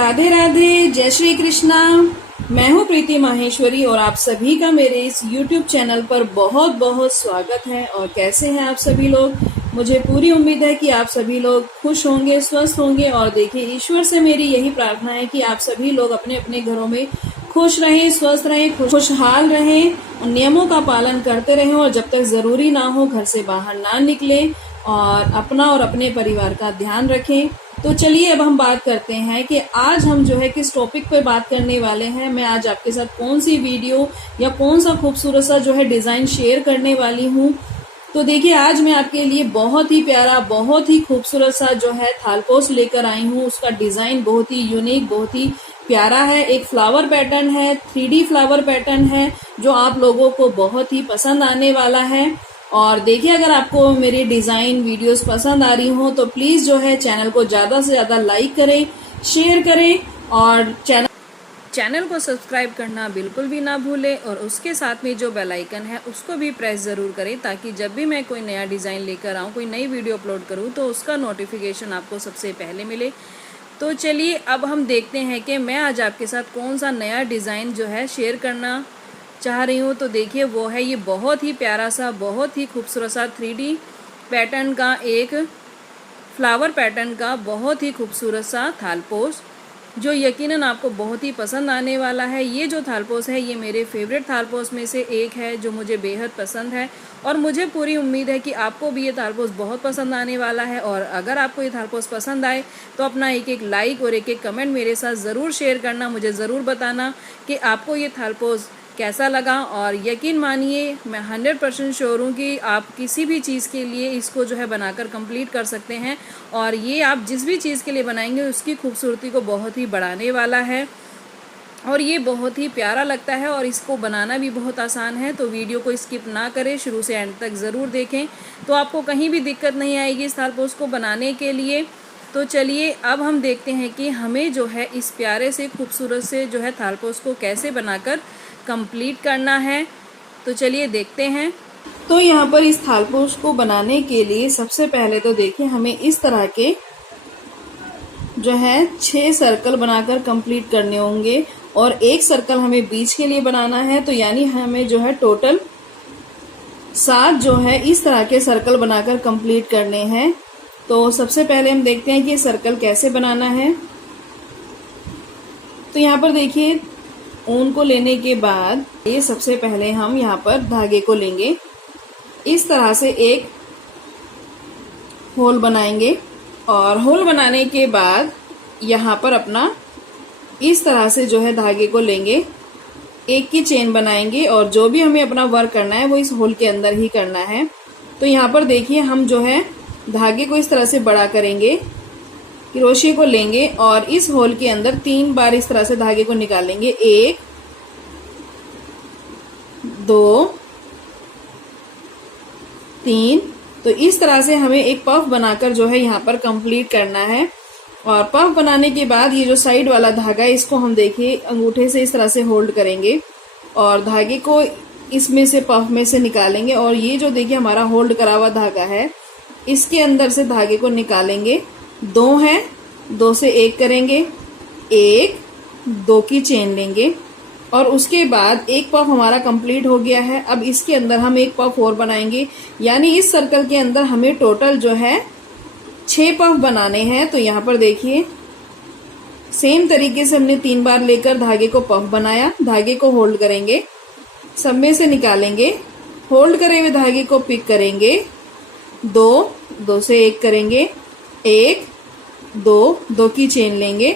राधे राधे, जय श्री कृष्णा। मैं हूं प्रीति माहेश्वरी और आप सभी का मेरे इस YouTube चैनल पर बहुत बहुत स्वागत है। और कैसे हैं आप सभी लोग? मुझे पूरी उम्मीद है कि आप सभी लोग खुश होंगे, स्वस्थ होंगे। और देखिए, ईश्वर से मेरी यही प्रार्थना है कि आप सभी लोग अपने अपने घरों में खुश रहें, स्वस्थ रहें, खुशहाल रहें और नियमों का पालन करते रहें। और जब तक जरूरी ना हो घर से बाहर ना निकलें और अपना और अपने परिवार का ध्यान रखें। तो चलिए अब हम बात करते हैं कि आज हम जो है किस टॉपिक पे बात करने वाले हैं। मैं आज आपके साथ कौन सी वीडियो या कौन सा खूबसूरत सा जो है डिजाइन शेयर करने वाली हूँ। तो देखिए, आज मैं आपके लिए बहुत ही प्यारा, बहुत ही खूबसूरत सा जो है थालपोस लेकर आई हूँ। उसका डिजाइन बहुत ही यूनिक, बहुत ही प्यारा है। एक फ्लावर पैटर्न है, 3D फ्लावर पैटर्न है जो आप लोगों को बहुत ही पसंद आने वाला है। और देखिए, अगर आपको मेरी डिजाइन वीडियोस पसंद आ रही हो तो प्लीज जो है चैनल को ज्यादा से ज्यादा लाइक करें, शेयर करें और चैनल को सब्सक्राइब करना बिल्कुल भी ना भूलें। और उसके साथ में जो बेल आइकन है उसको भी प्रेस जरूर करें, ताकि जब भी मैं कोई नया डिजाइन लेकर आऊँ, कोई नई वीडियो अपलोड करूँ तो उसका नोटिफिकेशन आपको सबसे पहले मिले। तो चलिए अब हम देखते हैं कि मैं आज आपके साथ कौन सा नया डिजाइन जो है शेयर करना चाह रही हूँ। तो देखिए, वो है ये बहुत ही प्यारा सा, बहुत ही खूबसूरत सा 3D पैटर्न का, एक फ्लावर पैटर्न का बहुत ही खूबसूरत सा थालपोस, जो यकीनन आपको बहुत ही पसंद आने वाला है। ये जो थालपोस है ये मेरे फेवरेट थालपोस में से एक है, जो मुझे बेहद पसंद है। और मुझे पूरी उम्मीद है कि आपको भी ये थालपोस बहुत पसंद आने वाला है। और अगर आपको ये थालपोस पसंद आए तो अपना एक एक लाइक और एक एक कमेंट मेरे साथ ज़रूर शेयर करना। मुझे ज़रूर बताना कि आपको ये थालपोस कैसा लगा। और यकीन मानिए, मैं 100% श्योर हूँ कि आप किसी भी चीज़ के लिए इसको जो है बनाकर कंप्लीट कर सकते हैं। और ये आप जिस भी चीज़ के लिए बनाएंगे उसकी खूबसूरती को बहुत ही बढ़ाने वाला है। और ये बहुत ही प्यारा लगता है और इसको बनाना भी बहुत आसान है। तो वीडियो को स्किप ना करें, शुरू से एंड तक ज़रूर देखें, तो आपको कहीं भी दिक्कत नहीं आएगी इस थालपोस को बनाने के लिए। तो चलिए अब हम देखते हैं कि हमें जो है इस प्यारे से खूबसूरत से जो है थालपोस को कैसे बनाकर कंप्लीट करना है। तो चलिए देखते हैं। तो यहाँ पर इस थालपोस को बनाने के लिए सबसे पहले तो देखिए, हमें इस तरह के जो है 6 सर्कल बनाकर कंप्लीट करने होंगे और एक सर्कल हमें बीच के लिए बनाना है। तो यानी हमें जो है टोटल 7 जो है इस तरह के सर्कल बनाकर कंप्लीट करने हैं। तो सबसे पहले हम देखते हैं कि सर्कल कैसे बनाना है। तो यहाँ पर देखिए, ऊन को लेने के बाद ये सबसे पहले हम यहाँ पर धागे को लेंगे, इस तरह से एक होल बनाएंगे। और होल बनाने के बाद यहाँ पर अपना इस तरह से जो है धागे को लेंगे, एक की चेन बनाएंगे और जो भी हमें अपना वर्क करना है वो इस होल के अंदर ही करना है। तो यहाँ पर देखिए, हम जो है धागे को इस तरह से बड़ा करेंगे, क्रोशे को लेंगे और इस होल के अंदर 3 बार इस तरह से धागे को निकालेंगे। 1 2 3। तो इस तरह से हमें एक पफ बनाकर जो है यहाँ पर कंप्लीट करना है। और पफ बनाने के बाद ये जो साइड वाला धागा है इसको हम देखिए अंगूठे से इस तरह से होल्ड करेंगे और धागे को इसमें से, पफ में से निकालेंगे। और ये जो देखिए हमारा होल्ड करा हुआ धागा है, इसके अंदर से धागे को निकालेंगे। 2 है, 2 से 1 करेंगे, 1 2 की चेन लेंगे और उसके बाद एक पफ हमारा कंप्लीट हो गया है। अब इसके अंदर हम एक पफ और बनाएंगे, यानी इस सर्कल के अंदर हमें टोटल जो है 6 पफ बनाने हैं। तो यहाँ पर देखिए, सेम तरीके से हमने 3 बार लेकर धागे को पफ बनाया, धागे को होल्ड करेंगे, सब में से निकालेंगे, होल्ड करे हुए धागे को पिक करेंगे, 2 2 से 1 करेंगे, 1 2 2 की चेन लेंगे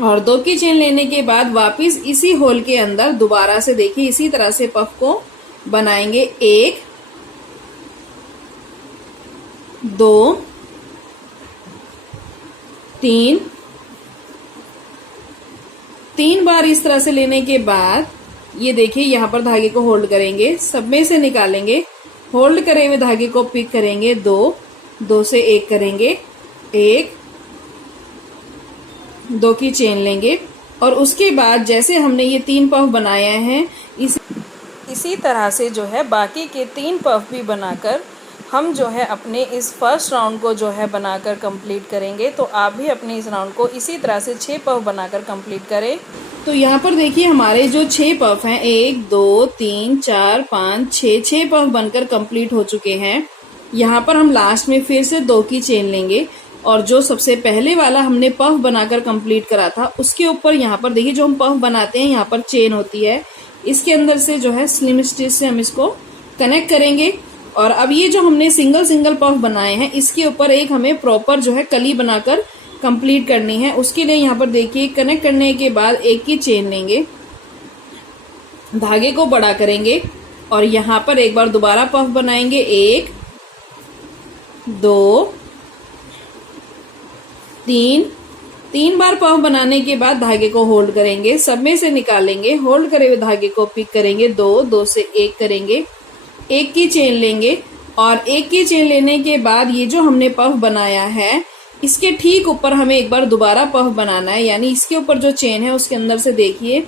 और 2 की चेन लेने के बाद वापस इसी होल के अंदर दोबारा से देखिए इसी तरह से पफ को बनाएंगे। 1 2 3 3 बार इस तरह से लेने के बाद ये देखिए यहाँ पर धागे को होल्ड करेंगे, सब में से निकालेंगे, होल्ड करे हुए धागे को पिक करेंगे, 2 2 से 1 करेंगे, 1 2 की चेन लेंगे और उसके बाद जैसे हमने ये 3 पफ बनाए हैं इसी तरह से जो है बाकी के 3 पफ भी बनाकर हम जो है अपने इस फर्स्ट राउंड को जो है बनाकर कंप्लीट करेंगे। तो आप भी अपने इस राउंड को इसी तरह से 6 पफ बनाकर कंप्लीट करें। तो यहाँ पर देखिए हमारे जो 6 पफ हैं, 1 2 3 4 5 6 पफ बनकर कंप्लीट हो चुके हैं। यहाँ पर हम लास्ट में फिर से 2 की चेन लेंगे और जो सबसे पहले वाला हमने पफ बनाकर कंप्लीट करा था उसके ऊपर यहाँ पर देखिए जो हम पफ बनाते हैं यहाँ पर चेन होती है, इसके अंदर से जो है स्लिम स्टिच से हम इसको कनेक्ट करेंगे। और अब ये जो हमने सिंगल पफ बनाए हैं इसके ऊपर एक हमें प्रॉपर जो है कली बनाकर कंप्लीट करनी है। उसके लिए यहाँ पर देखिए कनेक्ट करने के बाद 1 की चेन लेंगे, धागे को बड़ा करेंगे और यहाँ पर एक बार दोबारा पफ बनाएंगे। 1 2 3 बार पफ बनाने के बाद धागे को होल्ड करेंगे, सब में से निकालेंगे, होल्ड करे हुए धागे को पिक करेंगे, 2 से 1 करेंगे, 1 की चेन लेंगे और 1 की चेन लेने के बाद ये जो हमने पफ बनाया है इसके ठीक ऊपर हमें एक बार दोबारा पफ बनाना है। यानी इसके ऊपर जो चेन है उसके अंदर से देखिए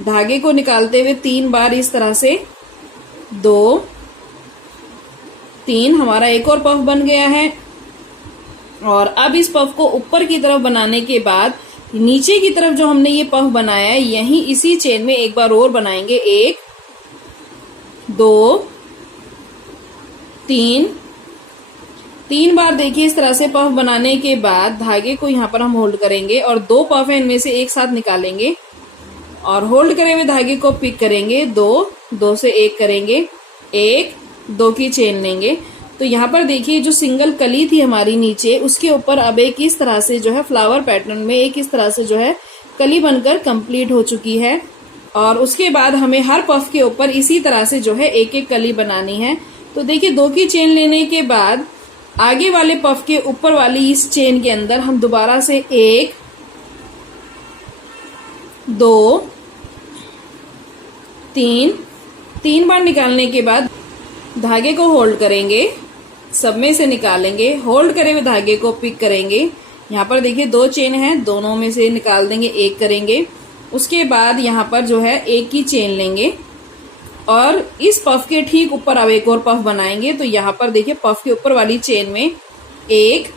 धागे को निकालते हुए 3 बार इस तरह से 2 3 हमारा एक और पफ बन गया है। और अब इस पफ को ऊपर की तरफ बनाने के बाद नीचे की तरफ जो हमने ये पफ बनाया है यहीं इसी चेन में एक बार और बनाएंगे। 1 2 3 बार देखिए इस तरह से पफ बनाने के बाद धागे को यहाँ पर हम होल्ड करेंगे और 2 पफ है इनमें से एक साथ निकालेंगे और होल्ड करे हुए धागे को पिक करेंगे, 2 से 1 करेंगे, 1 2 की चेन लेंगे। तो यहाँ पर देखिए जो सिंगल कली थी हमारी नीचे उसके ऊपर अब एक इस तरह से जो है फ्लावर पैटर्न में एक इस तरह से जो है कली बनकर कंप्लीट हो चुकी है। और उसके बाद हमें हर पफ के ऊपर इसी तरह से जो है एक एक कली बनानी है। तो देखिए 2 की चेन लेने के बाद आगे वाले पफ के ऊपर वाली इस चेन के अंदर हम दोबारा से 1 2 3 बार निकालने के बाद धागे को होल्ड करेंगे, सब में से निकालेंगे, होल्ड करे हुए धागे को पिक करेंगे। यहाँ पर देखिए 2 चेन है, दोनों में से निकाल देंगे, 1 करेंगे। उसके बाद यहाँ पर जो है 1 की चेन लेंगे और इस पफ के ठीक ऊपर अब एक और पफ बनाएंगे। तो यहाँ पर देखिए पफ के ऊपर वाली चेन में 1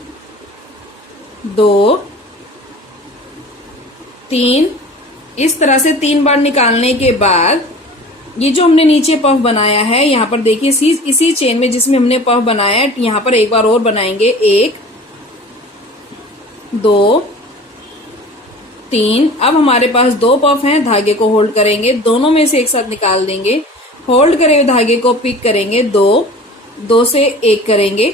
2 3 इस तरह से 3 बार निकालने के बाद ये जो हमने नीचे पफ बनाया है यहाँ पर देखिए इसी चेन में जिसमें हमने पफ बनाया है यहाँ पर एक बार और बनाएंगे। 1 2 3 अब हमारे पास 2 पफ हैं, धागे को होल्ड करेंगे, दोनों में से एक साथ निकाल देंगे, होल्ड करे हुए धागे को पिक करेंगे, 2 से 1 करेंगे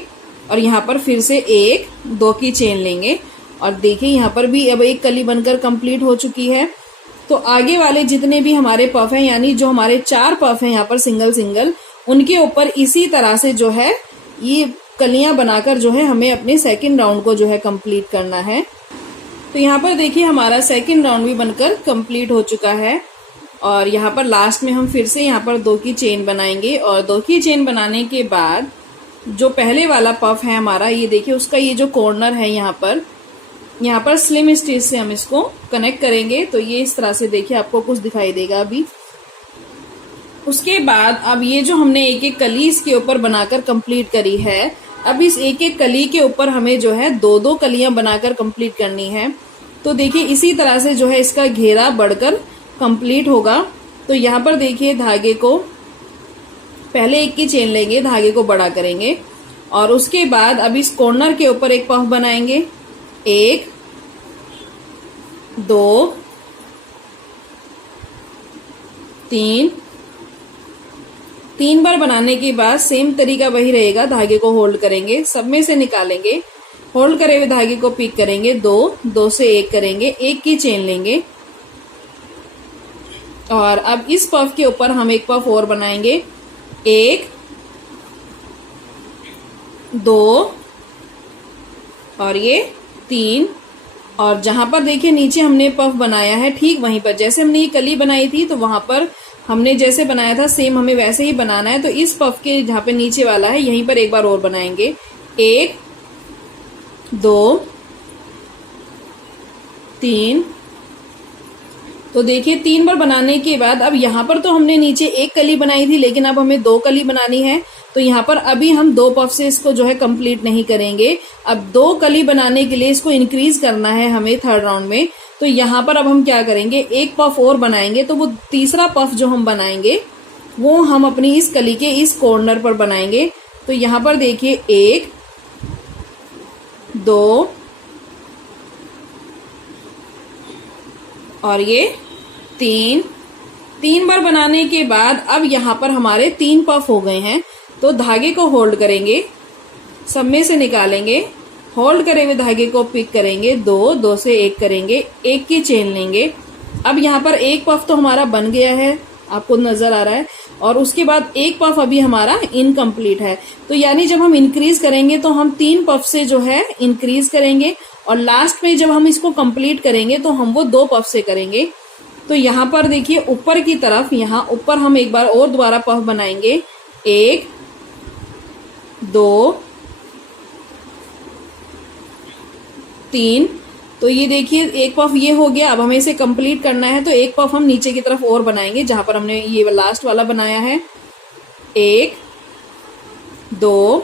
और यहाँ पर फिर से 1 2 की चेन लेंगे। और देखिए यहाँ पर भी अब एक कली बनकर कंप्लीट हो चुकी है। तो आगे वाले जितने भी हमारे पफ हैं यानी जो हमारे 4 पफ हैं यहाँ पर सिंगल उनके ऊपर इसी तरह से जो है ये कलियां बनाकर जो है हमें अपने सेकंड राउंड को जो है कंप्लीट करना है। तो यहाँ पर देखिए हमारा सेकंड राउंड भी बनकर कंप्लीट हो चुका है और यहाँ पर लास्ट में हम फिर से यहाँ पर 2 की चेन बनाएंगे और 2 की चेन बनाने के बाद जो पहले वाला पफ है हमारा ये देखिए उसका ये जो कॉर्नर है यहाँ पर स्लिम स्टिच से हम इसको कनेक्ट करेंगे। तो ये इस तरह से देखिए आपको कुछ दिखाई देगा अभी। उसके बाद अब ये जो हमने एक एक कली इसके ऊपर बनाकर कंप्लीट करी है, अब इस एक एक कली के ऊपर हमें जो है 2 कलियां बनाकर कंप्लीट करनी है। तो देखिए इसी तरह से जो है इसका घेरा बढ़कर कंप्लीट होगा। तो यहाँ पर देखिए धागे को पहले 1 की चेन लेंगे, धागे को बड़ा करेंगे और उसके बाद अब इस कॉर्नर के ऊपर एक पफ बनाएंगे। 1 2 3 बार बनाने के बाद सेम तरीका वही रहेगा, धागे को होल्ड करेंगे, सब में से निकालेंगे, होल्ड करे हुए धागे को पिक करेंगे, 2 से 1 करेंगे, 1 की चेन लेंगे और अब इस पफ के ऊपर हम एक पफ और बनाएंगे। 1 2 और ये 3 और जहां पर देखिए नीचे हमने पफ बनाया है ठीक वहीं पर जैसे हमने ये कली बनाई थी तो वहां पर हमने जैसे बनाया था सेम हमें वैसे ही बनाना है। तो इस पफ के जहां पे नीचे वाला है यहीं पर एक बार और बनाएंगे। 1 2 3 तो देखिए 3 बार बनाने के बाद अब यहाँ पर तो हमने नीचे एक कली बनाई थी, लेकिन अब हमें 2 कली बनानी है। तो यहाँ पर अभी हम 2 पफ से इसको जो है कंप्लीट नहीं करेंगे। अब 2 कली बनाने के लिए इसको इंक्रीज करना है हमें थर्ड राउंड में। तो यहाँ पर अब हम क्या करेंगे, एक पफ और बनाएंगे। तो वो तीसरा पफ जो हम बनाएंगे वो हम अपनी इस कली के इस कॉर्नर पर बनाएंगे। तो यहाँ पर देखिए 1 2 और ये 3 बार बनाने के बाद अब यहाँ पर हमारे 3 पफ हो गए हैं। तो धागे को होल्ड करेंगे, सब में से निकालेंगे, होल्ड करे हुए धागे को पिक करेंगे, 2 से 1 करेंगे, 1 की चेन लेंगे। अब यहाँ पर एक पफ तो हमारा बन गया है, आपको नजर आ रहा है, और उसके बाद एक पफ अभी हमारा इनकम्प्लीट है। तो यानी जब हम इंक्रीज करेंगे तो हम 3 पफ से जो है इंक्रीज करेंगे, और लास्ट में जब हम इसको कंप्लीट करेंगे तो हम वो 2 पफ से करेंगे। तो यहाँ पर देखिए ऊपर की तरफ, यहाँ ऊपर हम एक बार और दोबारा पफ बनाएंगे, 1 2 3। तो ये देखिए एक पफ ये हो गया। अब हमें इसे कंप्लीट करना है, तो एक पफ हम नीचे की तरफ और बनाएंगे जहां पर हमने ये लास्ट वाला बनाया है, 1 2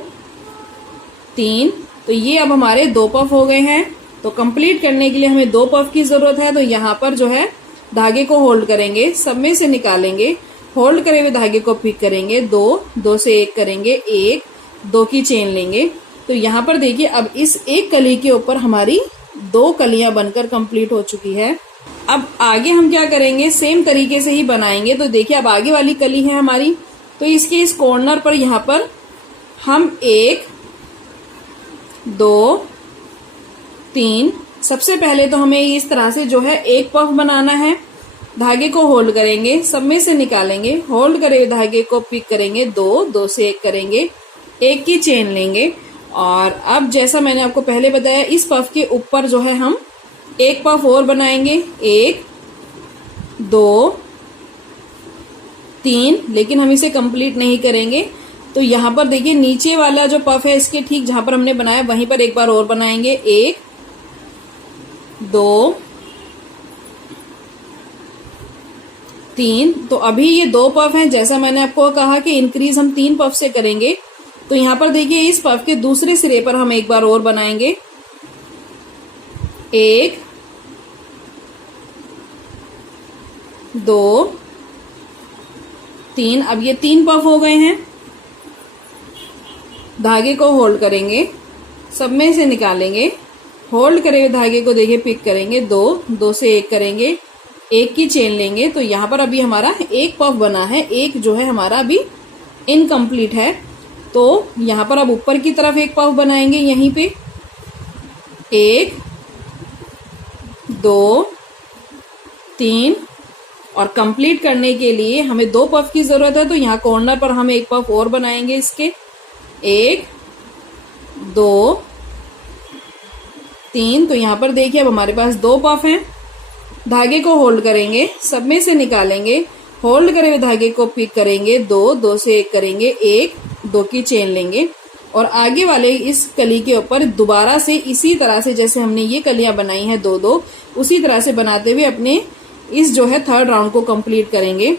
3। तो ये अब हमारे 2 पफ हो गए हैं। तो कंप्लीट करने के लिए हमें 2 पफ की जरूरत है। तो यहाँ पर जो है धागे को होल्ड करेंगे, सब में से निकालेंगे, होल्ड करे हुए धागे को पिक करेंगे, 2 से 1 करेंगे, 1 2 की चेन लेंगे। तो यहाँ पर देखिए अब इस एक कली के ऊपर हमारी 2 कलियां बनकर कंप्लीट हो चुकी है। अब आगे हम क्या करेंगे, सेम तरीके से ही बनाएंगे। तो देखिए अब आगे वाली कली है हमारी, तो इसके इस कॉर्नर पर यहाँ पर हम 1 2 3, सबसे पहले तो हमें इस तरह से जो है एक पफ बनाना है। धागे को होल्ड करेंगे, सब में से निकालेंगे, होल्ड करे धागे को पिक करेंगे, 2 से 1 करेंगे, 1 की चेन लेंगे। और अब जैसा मैंने आपको पहले बताया, इस पफ के ऊपर जो है हम एक पफ और बनाएंगे, 1 2 3, लेकिन हम इसे कंप्लीट नहीं करेंगे। तो यहाँ पर देखिए नीचे वाला जो पफ है इसके ठीक जहां पर हमने बनाया वहीं पर एक बार और बनाएंगे, 1 2 3। तो अभी ये 2 पफ हैं, जैसा मैंने आपको कहा कि इंक्रीज हम 3 पफ से करेंगे। तो यहाँ पर देखिए इस पफ के दूसरे सिरे पर हम एक बार और बनाएंगे, 1 2 3। अब ये 3 पफ हो गए हैं। धागे को होल्ड करेंगे, सब में से निकालेंगे, होल्ड करे हुए धागे को देखिए पिक करेंगे, 2 से 1 करेंगे, 1 की चेन लेंगे। तो यहाँ पर अभी हमारा एक पफ बना है, एक जो है हमारा अभी इनकम्प्लीट है। तो यहाँ पर अब ऊपर की तरफ एक पफ बनाएंगे, यहीं पे 1 2 3। और कंप्लीट करने के लिए हमें 2 पफ की जरूरत है। तो यहाँ कॉर्नर पर हम एक पफ और बनाएंगे इसके, 1 2 3। तो यहाँ पर देखिए अब हमारे पास 2 पफ हैं। धागे को होल्ड करेंगे, सब में से निकालेंगे, होल्ड करे हुए धागे को पिक करेंगे, 2 से 1 करेंगे, 1 2 की चेन लेंगे। और आगे वाले इस कली के ऊपर दोबारा से इसी तरह से जैसे हमने ये कलियां बनाई हैं 2 उसी तरह से बनाते हुए अपने इस जो है थर्ड राउंड को कंप्लीट करेंगे।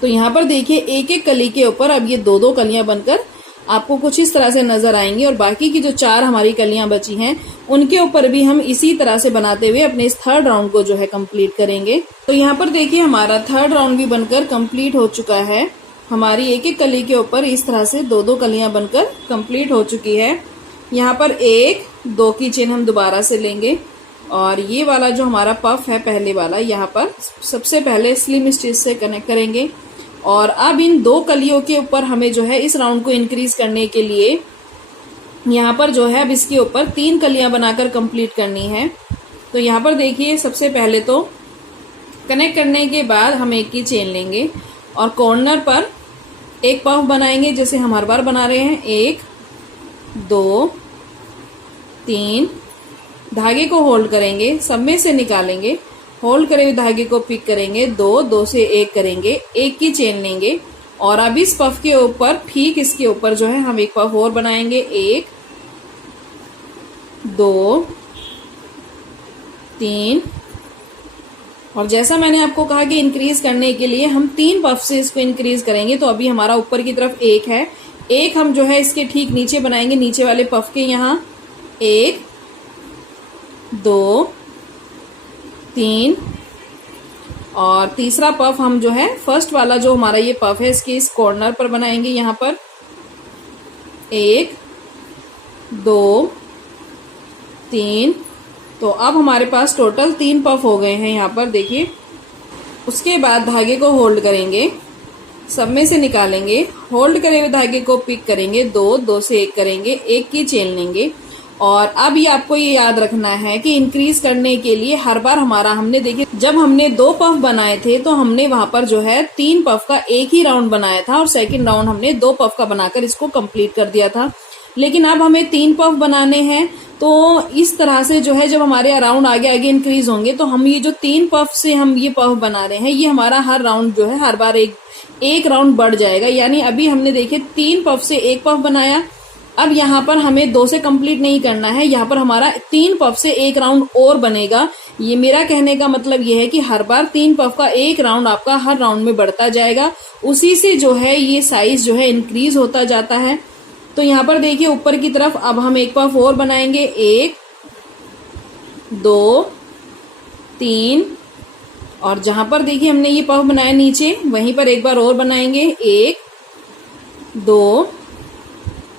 तो यहाँ पर देखिए एक एक कली के ऊपर अब ये 2 कलियां बनकर आपको कुछ इस तरह से नजर आएंगी, और बाकी की जो 4 हमारी कलियां बची हैं उनके ऊपर भी हम इसी तरह से बनाते हुए अपने इस थर्ड राउंड को जो है कंप्लीट करेंगे। तो यहाँ पर देखिए हमारा थर्ड राउंड भी बनकर कंप्लीट हो चुका है। हमारी एक एक कली के ऊपर इस तरह से 2 कलियां बनकर कंप्लीट हो चुकी है। यहाँ पर 1 2 की चेन हम दोबारा से लेंगे, और ये वाला जो हमारा पफ है पहले वाला, यहाँ पर सबसे पहले स्लिम स्टिच से कनेक्ट करेंगे। और अब इन 2 कलियों के ऊपर हमें जो है इस राउंड को इंक्रीज करने के लिए यहाँ पर जो है अब इसके ऊपर 3 कलियां बनाकर कंप्लीट करनी है। तो यहाँ पर देखिए सबसे पहले तो कनेक्ट करने के बाद हम 1 की चेन लेंगे और कॉर्नर पर एक पफ बनाएंगे जैसे हम हर बार बना रहे हैं, 1 2 3। धागे को होल्ड करेंगे, सब में से निकालेंगे, होल्ड करे हुए धागे को पिक करेंगे, 2 से 1 करेंगे, 1 की चेन लेंगे। और अब इस पफ के ऊपर ठीक इसके ऊपर जो है हम एक पफ और बनाएंगे, 1 2 3 और जैसा मैंने आपको कहा कि इंक्रीज करने के लिए हम 3 पफ से इसको इंक्रीज करेंगे। तो अभी हमारा ऊपर की तरफ 1 है, एक हम जो है इसके ठीक नीचे बनाएंगे, नीचे वाले पफ के यहाँ 1 2 3 और तीसरा पफ हम जो है फर्स्ट वाला जो हमारा ये पफ है इसके इस कॉर्नर पर बनाएंगे, यहाँ पर 1 2 3। तो अब हमारे पास टोटल 3 पफ हो गए हैं यहाँ पर, देखिए। उसके बाद धागे को होल्ड करेंगे, सब में से निकालेंगे, होल्ड करे हुए धागे को पिक करेंगे, 2 से 1 करेंगे, 1 की चेन लेंगे। और अब ये आपको ये याद रखना है कि इंक्रीज करने के लिए हर बार हमारा हमने देखिए जब हमने 2 पफ बनाए थे तो हमने वहां पर जो है 3 पफ का एक ही राउंड बनाया था और सेकंड राउंड हमने 2 पफ का बनाकर इसको कंप्लीट कर दिया था। लेकिन अब हमें 3 पफ बनाने हैं, तो इस तरह से जो है जब हमारे राउंड आगे आगे इंक्रीज होंगे तो हम ये जो 3 पफ से हम ये पफ बना रहे हैं, ये हमारा हर राउंड जो है हर बार एक राउंड बढ़ जाएगा। यानी अभी हमने देखिए 3 पफ से 1 पफ बनाया, अब यहाँ पर हमें 2 से कंप्लीट नहीं करना है, यहाँ पर हमारा 3 पफ से 1 राउंड और बनेगा। ये मेरा कहने का मतलब ये है कि हर बार 3 पफ का 1 राउंड आपका हर राउंड में बढ़ता जाएगा, उसी से जो है ये साइज जो है इंक्रीज होता जाता है। तो यहाँ पर देखिए ऊपर की तरफ अब हम 1 पफ और बनाएंगे, 1 2 3 और जहां पर देखिए हमने ये पफ बनाया नीचे वहीं पर एक बार और बनाएंगे, 1 2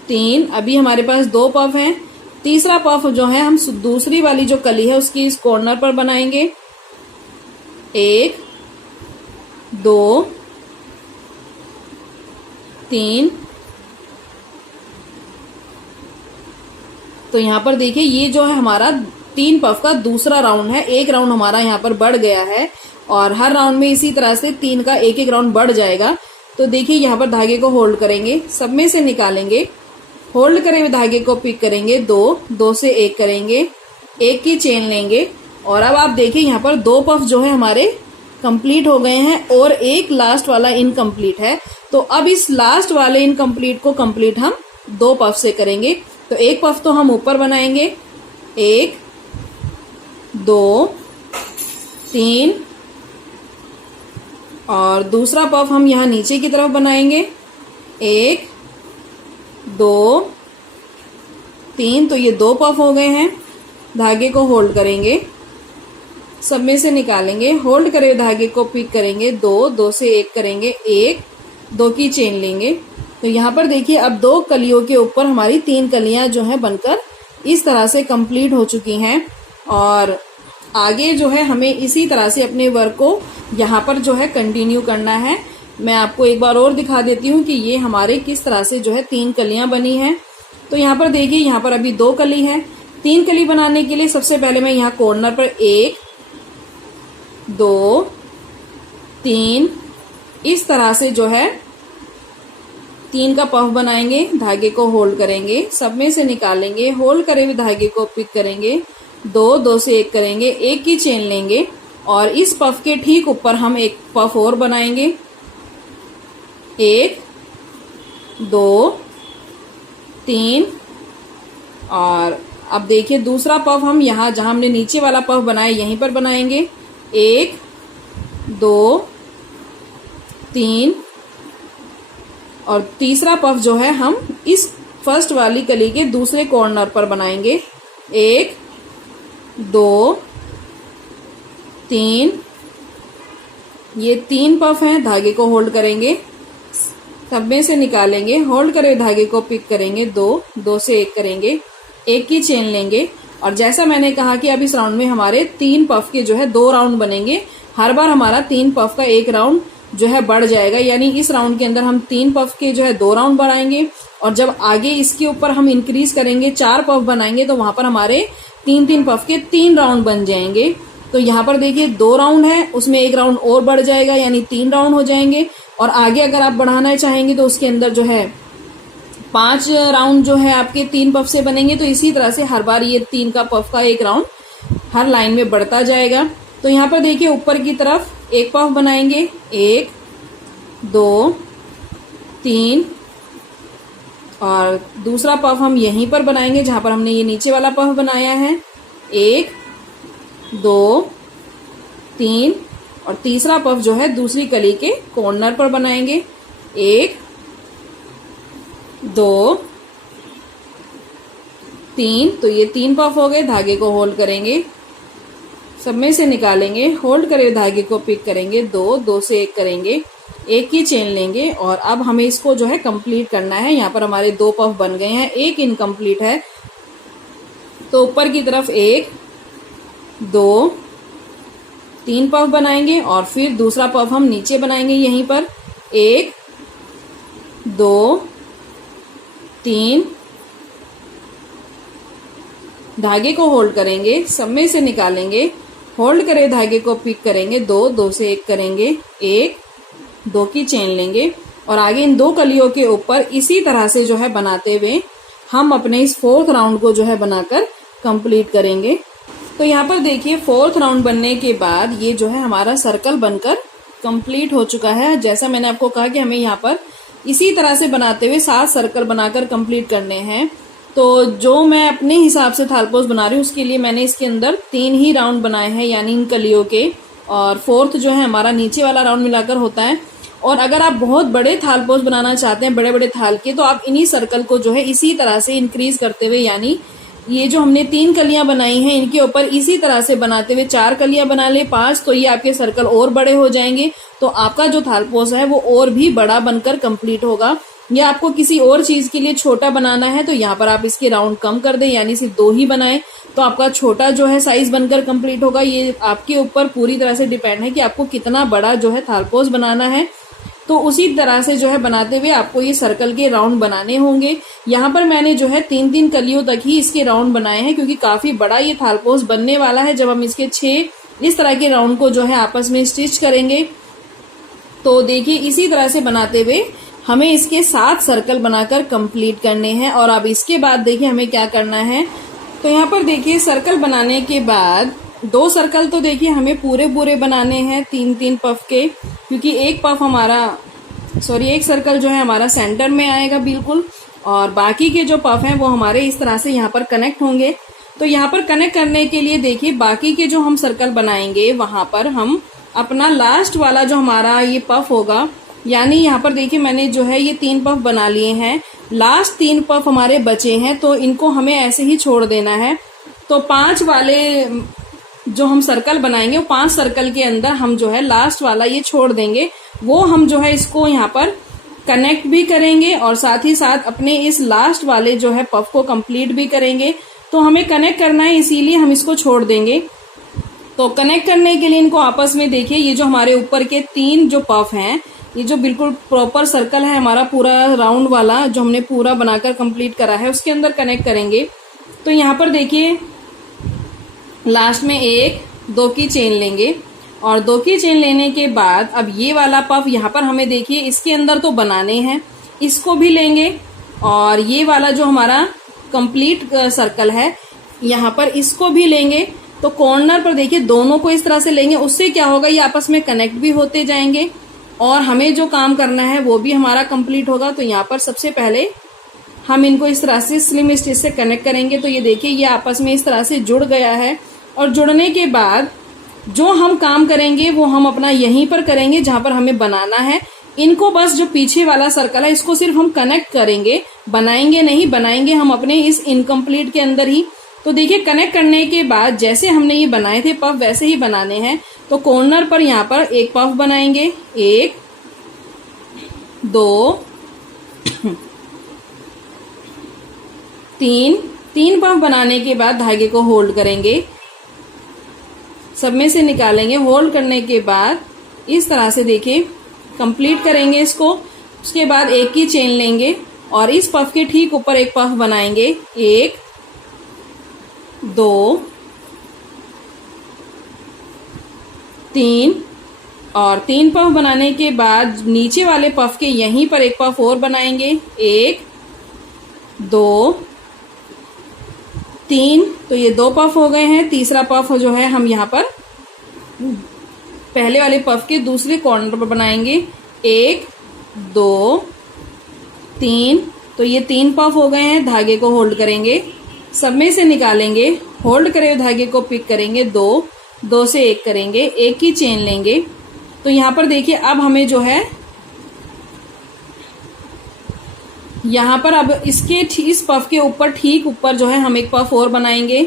3। अभी हमारे पास 2 पफ हैं, तीसरा पफ जो है हम दूसरी वाली जो कली है उसकी इस कॉर्नर पर बनाएंगे, 1 2 3। तो यहाँ पर देखिए ये जो है हमारा 3 पफ का दूसरा राउंड है, एक राउंड हमारा यहाँ पर बढ़ गया है और हर राउंड में इसी तरह से 3 का एक राउंड बढ़ जाएगा। तो देखिए यहाँ पर धागे को होल्ड करेंगे, सब में से निकालेंगे, होल्ड करे हुए धागे को पिक करेंगे, 2 से 1 करेंगे, 1 की चेन लेंगे। और अब आप देखिए यहाँ पर 2 पफ जो है हमारे कंप्लीट हो गए हैं और एक लास्ट वाला इनकम्प्लीट है। तो अब इस लास्ट वाले इनकम्प्लीट को कंप्लीट हम 2 पफ से करेंगे। तो 1 पफ तो हम ऊपर बनाएंगे, 1 2 3 और दूसरा पफ हम यहाँ नीचे की तरफ बनाएंगे, 1 2 3। तो ये 2 पफ हो गए हैं, धागे को होल्ड करेंगे, सब में से निकालेंगे, होल्ड करे धागे को पिक करेंगे, 2 से 1 करेंगे, 1 2 की चेन लेंगे। तो यहाँ पर देखिए अब 2 कलियों के ऊपर हमारी 3 कलियां जो है बनकर इस तरह से कंप्लीट हो चुकी हैं। और आगे जो है हमें इसी तरह से अपने वर्क को यहाँ पर जो है कंटिन्यू करना है। मैं आपको एक बार और दिखा देती हूँ कि ये हमारे किस तरह से जो है 3 कलियां बनी हैं। तो यहाँ पर देखिए यहाँ पर अभी 2 कली है, 3 कली बनाने के लिए सबसे पहले मैं यहाँ कॉर्नर पर 1 2 3 इस तरह से जो है 3 का पफ बनाएंगे, धागे को होल्ड करेंगे, सब में से निकालेंगे, होल्ड करे हुए धागे को पिक करेंगे, 2 से 1 करेंगे, 1 की चेन लेंगे और इस पफ के ठीक ऊपर हम 1 पफ और बनाएंगे, 1 2 3 और अब देखिए दूसरा पफ हम यहाँ जहां हमने नीचे वाला पफ बनाया यहीं पर बनाएंगे, 1 2 3 और तीसरा पफ जो है हम इस फर्स्ट वाली कली के दूसरे कॉर्नर पर बनाएंगे, 1 2 3। ये 3 पफ हैं, धागे को होल्ड करेंगे, सब में से निकालेंगे, होल्ड करे धागे को पिक करेंगे, 2 से 1 करेंगे, 1 की चेन लेंगे। और जैसा मैंने कहा कि अब इस राउंड में हमारे 3 पफ के जो है 2 राउंड बनेंगे, हर बार हमारा 3 पफ का 1 राउंड जो है बढ़ जाएगा। यानी इस राउंड के अंदर हम 3 पफ के जो है 2 राउंड बढ़ाएंगे और जब आगे इसके ऊपर हम इंक्रीज करेंगे 4 पफ बनाएंगे तो वहां पर हमारे 3 पफ के 3 राउंड बन जाएंगे। तो यहाँ पर देखिए 2 राउंड है, उसमें 1 राउंड और बढ़ जाएगा यानी 3 राउंड हो जाएंगे। और आगे अगर आप बढ़ाना चाहेंगे तो उसके अंदर जो है 5 राउंड जो है आपके 3 पफ से बनेंगे। तो इसी तरह से हर बार ये 3 का पफ का 1 राउंड हर लाइन में बढ़ता जाएगा। तो यहाँ पर देखिए ऊपर की तरफ 1 पफ बनाएंगे, 1 2 3 और दूसरा पफ हम यहीं पर बनाएंगे जहां पर हमने ये नीचे वाला पफ बनाया है, 1 2 3 और तीसरा पफ जो है दूसरी कली के कॉर्नर पर बनाएंगे। 1 2 3, तो ये 3 पफ हो गए। धागे को होल्ड करेंगे, सब में से निकालेंगे, होल्ड करे धागे को पिक करेंगे, 2 2 से 1 करेंगे, 1 की चेन लेंगे और अब हमें इसको जो है कंप्लीट करना है। यहाँ पर हमारे 2 पफ बन गए हैं, 1 इनकम्प्लीट है, तो ऊपर की तरफ 1 2 3 पफ बनाएंगे और फिर दूसरा पफ हम नीचे बनाएंगे यहीं पर। 1 2 3, धागे को होल्ड करेंगे, सब में से निकालेंगे, होल्ड करे धागे को पिक करेंगे, 2 2 से 1 करेंगे, 1 2 की चेन लेंगे और आगे इन 2 कलियों के ऊपर इसी तरह से जो है बनाते हुए हम अपने इस 4th राउंड को जो है बनाकर कंप्लीट करेंगे। तो यहाँ पर देखिए 4th राउंड बनने के बाद ये जो है हमारा सर्कल बनकर कंप्लीट हो चुका है। जैसा मैंने आपको कहा कि हमें यहाँ पर इसी तरह से बनाते हुए 7 सर्कल बनाकर कंप्लीट करने हैं। तो जो मैं अपने हिसाब से थालपोस बना रही हूँ उसके लिए मैंने इसके अंदर 3 ही राउंड बनाए हैं, यानी इन कलियों के, और 4th जो है हमारा नीचे वाला राउंड मिलाकर होता है। और अगर आप बहुत बड़े थालपोस बनाना चाहते हैं, बड़े बड़े थाल के, तो आप इन्हीं सर्कल को जो है इसी तरह से इंक्रीज करते हुए, यानी ये जो हमने 3 कलियां बनाई हैं इनके ऊपर इसी तरह से बनाते हुए 4 कलियां बना ले, 5, तो ये आपके सर्कल और बड़े हो जाएंगे। तो आपका जो थालपोस है वो और भी बड़ा बनकर कंप्लीट होगा। या आपको किसी और चीज के लिए छोटा बनाना है तो यहाँ पर आप इसके राउंड कम कर दें, यानी सिर्फ 2 ही बनाएं, तो आपका छोटा जो है साइज बनकर कंप्लीट होगा। ये आपके ऊपर पूरी तरह से डिपेंड है कि आपको कितना बड़ा जो है थालपोस बनाना है। तो उसी तरह से जो है बनाते हुए आपको ये सर्कल के राउंड बनाने होंगे। यहाँ पर मैंने जो है 3-3 कलियों तक ही इसके राउंड बनाए हैं, क्योंकि काफी बड़ा ये थालपोस बनने वाला है। जब हम इसके 6 इस तरह के राउंड को जो है आपस में स्टिच करेंगे, तो देखिए इसी तरह से बनाते हुए हमें इसके 7 सर्कल बनाकर कंप्लीट करने हैं। और अब इसके बाद देखिए हमें क्या करना है। तो यहाँ पर देखिए सर्कल बनाने के बाद 2 सर्कल तो देखिए हमें पूरे बनाने हैं 3-3 पफ के, क्योंकि एक सर्कल जो है हमारा सेंटर में आएगा बिल्कुल, और बाकी के जो पफ हैं वो हमारे इस तरह से यहाँ पर कनेक्ट होंगे। तो यहाँ पर कनेक्ट करने के लिए देखिए बाकी के जो हम सर्कल बनाएंगे वहां पर हम अपना लास्ट वाला जो हमारा ये पफ होगा, यानी यहाँ पर देखिए मैंने जो है ये 3 पफ बना लिए हैं, लास्ट 3 पफ हमारे बचे हैं, तो इनको हमें ऐसे ही छोड़ देना है। तो 5 वाले जो हम सर्कल बनाएंगे वो 5 सर्कल के अंदर हम जो है लास्ट वाला ये छोड़ देंगे, वो हम जो है इसको यहाँ पर कनेक्ट भी करेंगे और साथ ही साथ अपने इस लास्ट वाले जो है पफ को कंप्लीट भी करेंगे। तो हमें कनेक्ट करना है, इसीलिए हम इसको छोड़ देंगे। तो कनेक्ट करने के लिए इनको आपस में देखिए ये जो हमारे ऊपर के 3 जो पफ हैं, ये जो बिल्कुल प्रॉपर सर्कल है हमारा पूरा राउंड वाला जो हमने पूरा बनाकर कंप्लीट करा है, उसके अंदर कनेक्ट करेंगे। तो यहाँ पर देखिए लास्ट में 1 2 की चेन लेंगे और 2 की चेन लेने के बाद अब ये वाला पफ यहाँ पर हमें देखिए इसके अंदर तो बनाने हैं, इसको भी लेंगे और ये वाला जो हमारा कंप्लीट सर्कल है यहाँ पर इसको भी लेंगे। तो कॉर्नर पर देखिए दोनों को इस तरह से लेंगे, उससे क्या होगा ये आपस में कनेक्ट भी होते जाएंगे और हमें जो काम करना है वो भी हमारा कंप्लीट होगा। तो यहाँ पर सबसे पहले हम इनको इस तरह से स्लिम स्टिच से कनेक्ट करेंगे। तो ये देखिए ये आपस में इस तरह से जुड़ गया है और जुड़ने के बाद जो हम काम करेंगे वो हम अपना यहीं पर करेंगे जहां पर हमें बनाना है। इनको बस जो पीछे वाला सर्कल है इसको सिर्फ हम कनेक्ट करेंगे, बनाएंगे नहीं, बनाएंगे हम अपने इस इनकम्प्लीट के अंदर ही। तो देखिए कनेक्ट करने के बाद जैसे हमने ये बनाए थे पफ वैसे ही बनाने हैं। तो कॉर्नर पर यहाँ पर 1 पफ बनाएंगे, 1 2 3 पफ बनाने के बाद धागे को होल्ड करेंगे, सब में से निकालेंगे, होल्ड करने के बाद इस तरह से देखिए कंप्लीट करेंगे इसको। उसके बाद 1 की चेन लेंगे और इस पफ के ठीक ऊपर 1 पफ बनाएंगे, 1 2 3 और 3 पफ बनाने के बाद नीचे वाले पफ के यहीं पर 1 पफ और बनाएंगे, 1 2 3। तो ये 2 पफ हो गए हैं। तीसरा पफ जो है हम यहाँ पर पहले वाले पफ के दूसरे कॉर्नर पर बनाएंगे, 1 2 3। तो ये 3 पफ हो गए हैं। धागे को होल्ड करेंगे, सब में से निकालेंगे, होल्ड करे हुए धागे को पिक करेंगे, 2 2 से 1 करेंगे, 1 की चेन लेंगे तो यहाँ पर देखिए अब हमें जो है यहाँ पर अब इसके इस पफ के ऊपर ठीक ऊपर जो है हम एक पफ और बनाएंगे।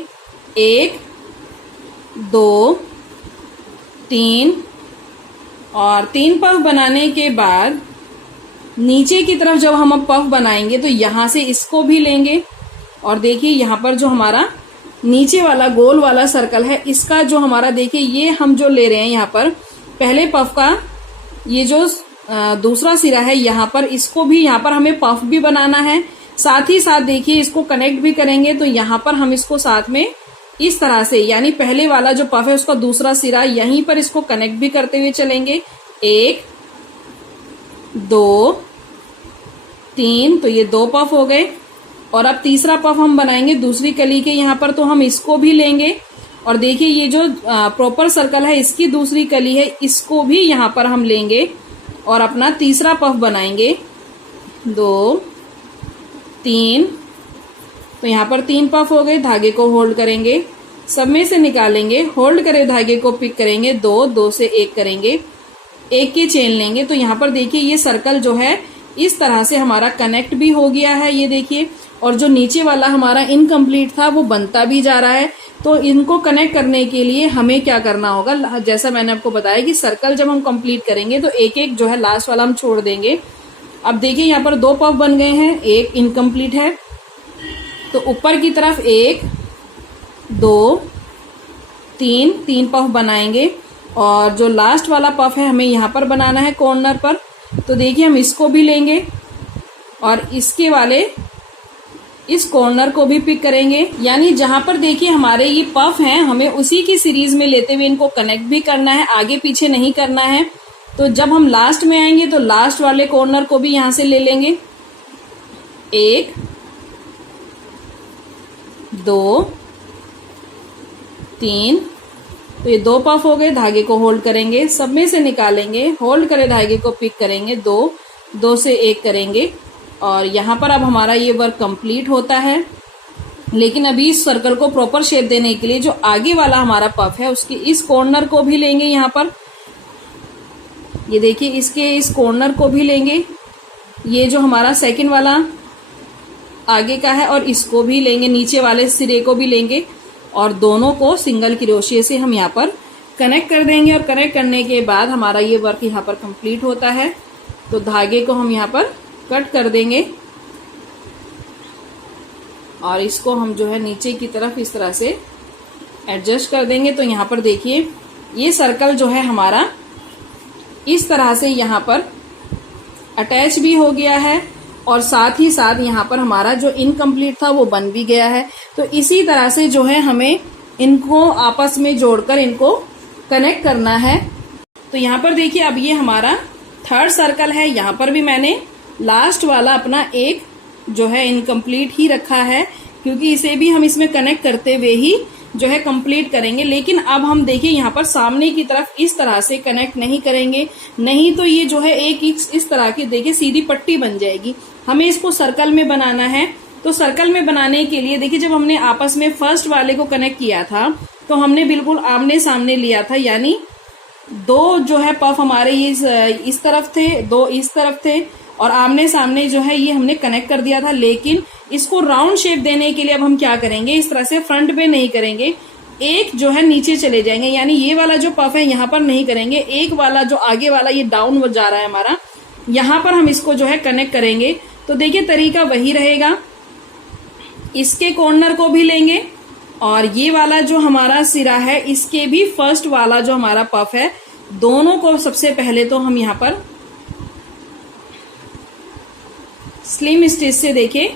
1 2 3 और 3 पफ बनाने के बाद नीचे की तरफ जब हम अब पफ बनाएंगे तो यहाँ से इसको भी लेंगे और देखिए यहाँ पर जो हमारा नीचे वाला गोल वाला सर्कल है इसका जो हमारा देखिए ये हम जो ले रहे हैं यहाँ पर पहले पफ का ये जो दूसरा सिरा है यहाँ पर इसको भी यहाँ पर हमें पफ भी बनाना है, साथ ही साथ देखिए इसको कनेक्ट भी करेंगे। तो यहाँ पर हम इसको साथ में इस तरह से यानी पहले वाला जो पफ है उसका दूसरा सिरा यहीं पर इसको कनेक्ट भी करते हुए चलेंगे। 1 2 3 तो ये 2 पफ हो गए और अब तीसरा पफ हम बनाएंगे दूसरी कली के यहाँ पर, तो हम इसको भी लेंगे और देखिए ये जो प्रॉपर सर्कल है इसकी दूसरी कली है इसको भी यहाँ पर हम लेंगे और अपना तीसरा पफ बनाएंगे। 2 3 तो यहाँ पर 3 पफ हो गए। धागे को होल्ड करेंगे, सब में से निकालेंगे, होल्ड करे धागे को पिक करेंगे, 2 से 1 करेंगे, 1 की चेन लेंगे। तो यहाँ पर देखिए ये सर्कल जो है इस तरह से हमारा कनेक्ट भी हो गया है, ये देखिए। और जो नीचे वाला हमारा इनकम्प्लीट था वो बनता भी जा रहा है। तो इनको कनेक्ट करने के लिए हमें क्या करना होगा, जैसा मैंने आपको बताया कि सर्कल जब हम कंप्लीट करेंगे तो एक एक जो है लास्ट वाला हम छोड़ देंगे। अब देखिए यहाँ पर 2 पफ बन गए हैं, 1 इनकम्प्लीट है। तो ऊपर की तरफ 1 2 3 पफ बनाएंगे और जो लास्ट वाला पफ है हमें यहाँ पर बनाना है कॉर्नर पर। तो देखिए हम इसको भी लेंगे और इसके वाले इस कॉर्नर को भी पिक करेंगे, यानी जहां पर देखिए हमारे ये पफ हैं हमें उसी की सीरीज में लेते हुए इनको कनेक्ट भी करना है, आगे पीछे नहीं करना है। तो जब हम लास्ट में आएंगे तो लास्ट वाले कॉर्नर को भी यहां से ले लेंगे। 1 2 3 तो ये 2 पफ हो गए। धागे को होल्ड करेंगे, सब में से निकालेंगे, होल्ड करे धागे को पिक करेंगे, 2 से 1 करेंगे और यहाँ पर अब हमारा ये वर्क कंप्लीट होता है। लेकिन अभी इस सर्कल को प्रॉपर शेप देने के लिए जो आगे वाला हमारा पफ है उसके इस कॉर्नर को भी लेंगे। यहाँ पर ये देखिए इसके इस कॉर्नर को भी लेंगे, ये जो हमारा सेकंड वाला आगे का है और इसको भी लेंगे, नीचे वाले सिरे को भी लेंगे और दोनों को सिंगल क्रोशिया से हम यहाँ पर कनेक्ट कर देंगे। और कनेक्ट करने के बाद हमारा ये वर्क यहाँ पर कंप्लीट होता है। तो धागे को हम यहाँ पर कट कर देंगे और इसको हम जो है नीचे की तरफ इस तरह से एडजस्ट कर देंगे। तो यहाँ पर देखिए ये सर्कल जो है हमारा इस तरह से यहाँ पर अटैच भी हो गया है और साथ ही साथ यहाँ पर हमारा जो इनकम्प्लीट था वो बन भी गया है। तो इसी तरह से जो है हमें इनको आपस में जोड़कर इनको कनेक्ट करना है। तो यहाँ पर देखिए अब ये हमारा थर्ड सर्कल है, यहाँ पर भी मैंने लास्ट वाला अपना एक जो है इनकम्प्लीट ही रखा है क्योंकि इसे भी हम इसमें कनेक्ट करते हुए ही जो है कंप्लीट करेंगे। लेकिन अब हम देखिए यहाँ पर सामने की तरफ इस तरह से कनेक्ट नहीं करेंगे, नहीं तो ये जो है एक इस तरह की देखिए सीधी पट्टी बन जाएगी। हमें इसको सर्कल में बनाना है। तो सर्कल में बनाने के लिए देखिए जब हमने आपस में फर्स्ट वाले को कनेक्ट किया था तो हमने बिल्कुल आमने सामने लिया था, यानी 2 जो है पफ हमारे इस तरफ थे, 2 इस तरफ थे और आमने सामने जो है ये हमने कनेक्ट कर दिया था। लेकिन इसको राउंड शेप देने के लिए अब हम क्या करेंगे, इस तरह से फ्रंट पे नहीं करेंगे, एक जो है नीचे चले जाएंगे, यानी ये वाला जो पफ है यहाँ पर नहीं करेंगे, एक वाला जो आगे वाला ये डाउन जा रहा है हमारा, यहाँ पर हम इसको जो है कनेक्ट करेंगे। तो देखिए तरीका वही रहेगा, इसके कॉर्नर को भी लेंगे और ये वाला जो हमारा सिरा है इसके भी फर्स्ट वाला जो हमारा पफ है दोनों को सबसे पहले तो हम यहाँ पर स्लिम स्टिच से देखिए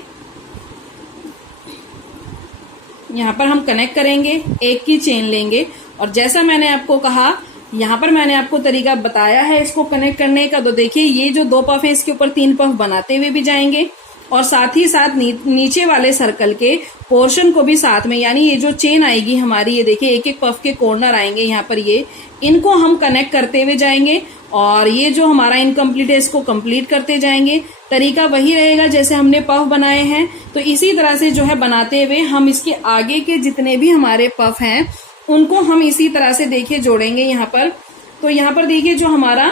यहाँ पर हम कनेक्ट करेंगे, एक की चेन लेंगे और जैसा मैंने आपको कहा यहाँ पर मैंने आपको तरीका बताया है इसको कनेक्ट करने का। तो देखिए ये जो 2 पफ है इसके ऊपर 3 पफ बनाते हुए भी जाएंगे और साथ ही साथ नीचे वाले सर्कल के पोर्शन को भी साथ में, यानी ये जो चेन आएगी हमारी, ये देखिए एक एक पफ के कॉर्नर आएंगे यहाँ पर, ये इनको हम कनेक्ट करते हुए जाएंगे और ये जो हमारा इनकम्प्लीट है इसको कंप्लीट करते जाएंगे। तरीका वही रहेगा जैसे हमने पफ बनाए हैं। तो इसी तरह से जो है बनाते हुए हम इसके आगे के जितने भी हमारे पफ हैं उनको हम इसी तरह से देखिए जोड़ेंगे यहाँ पर। तो यहाँ पर देखिए जो हमारा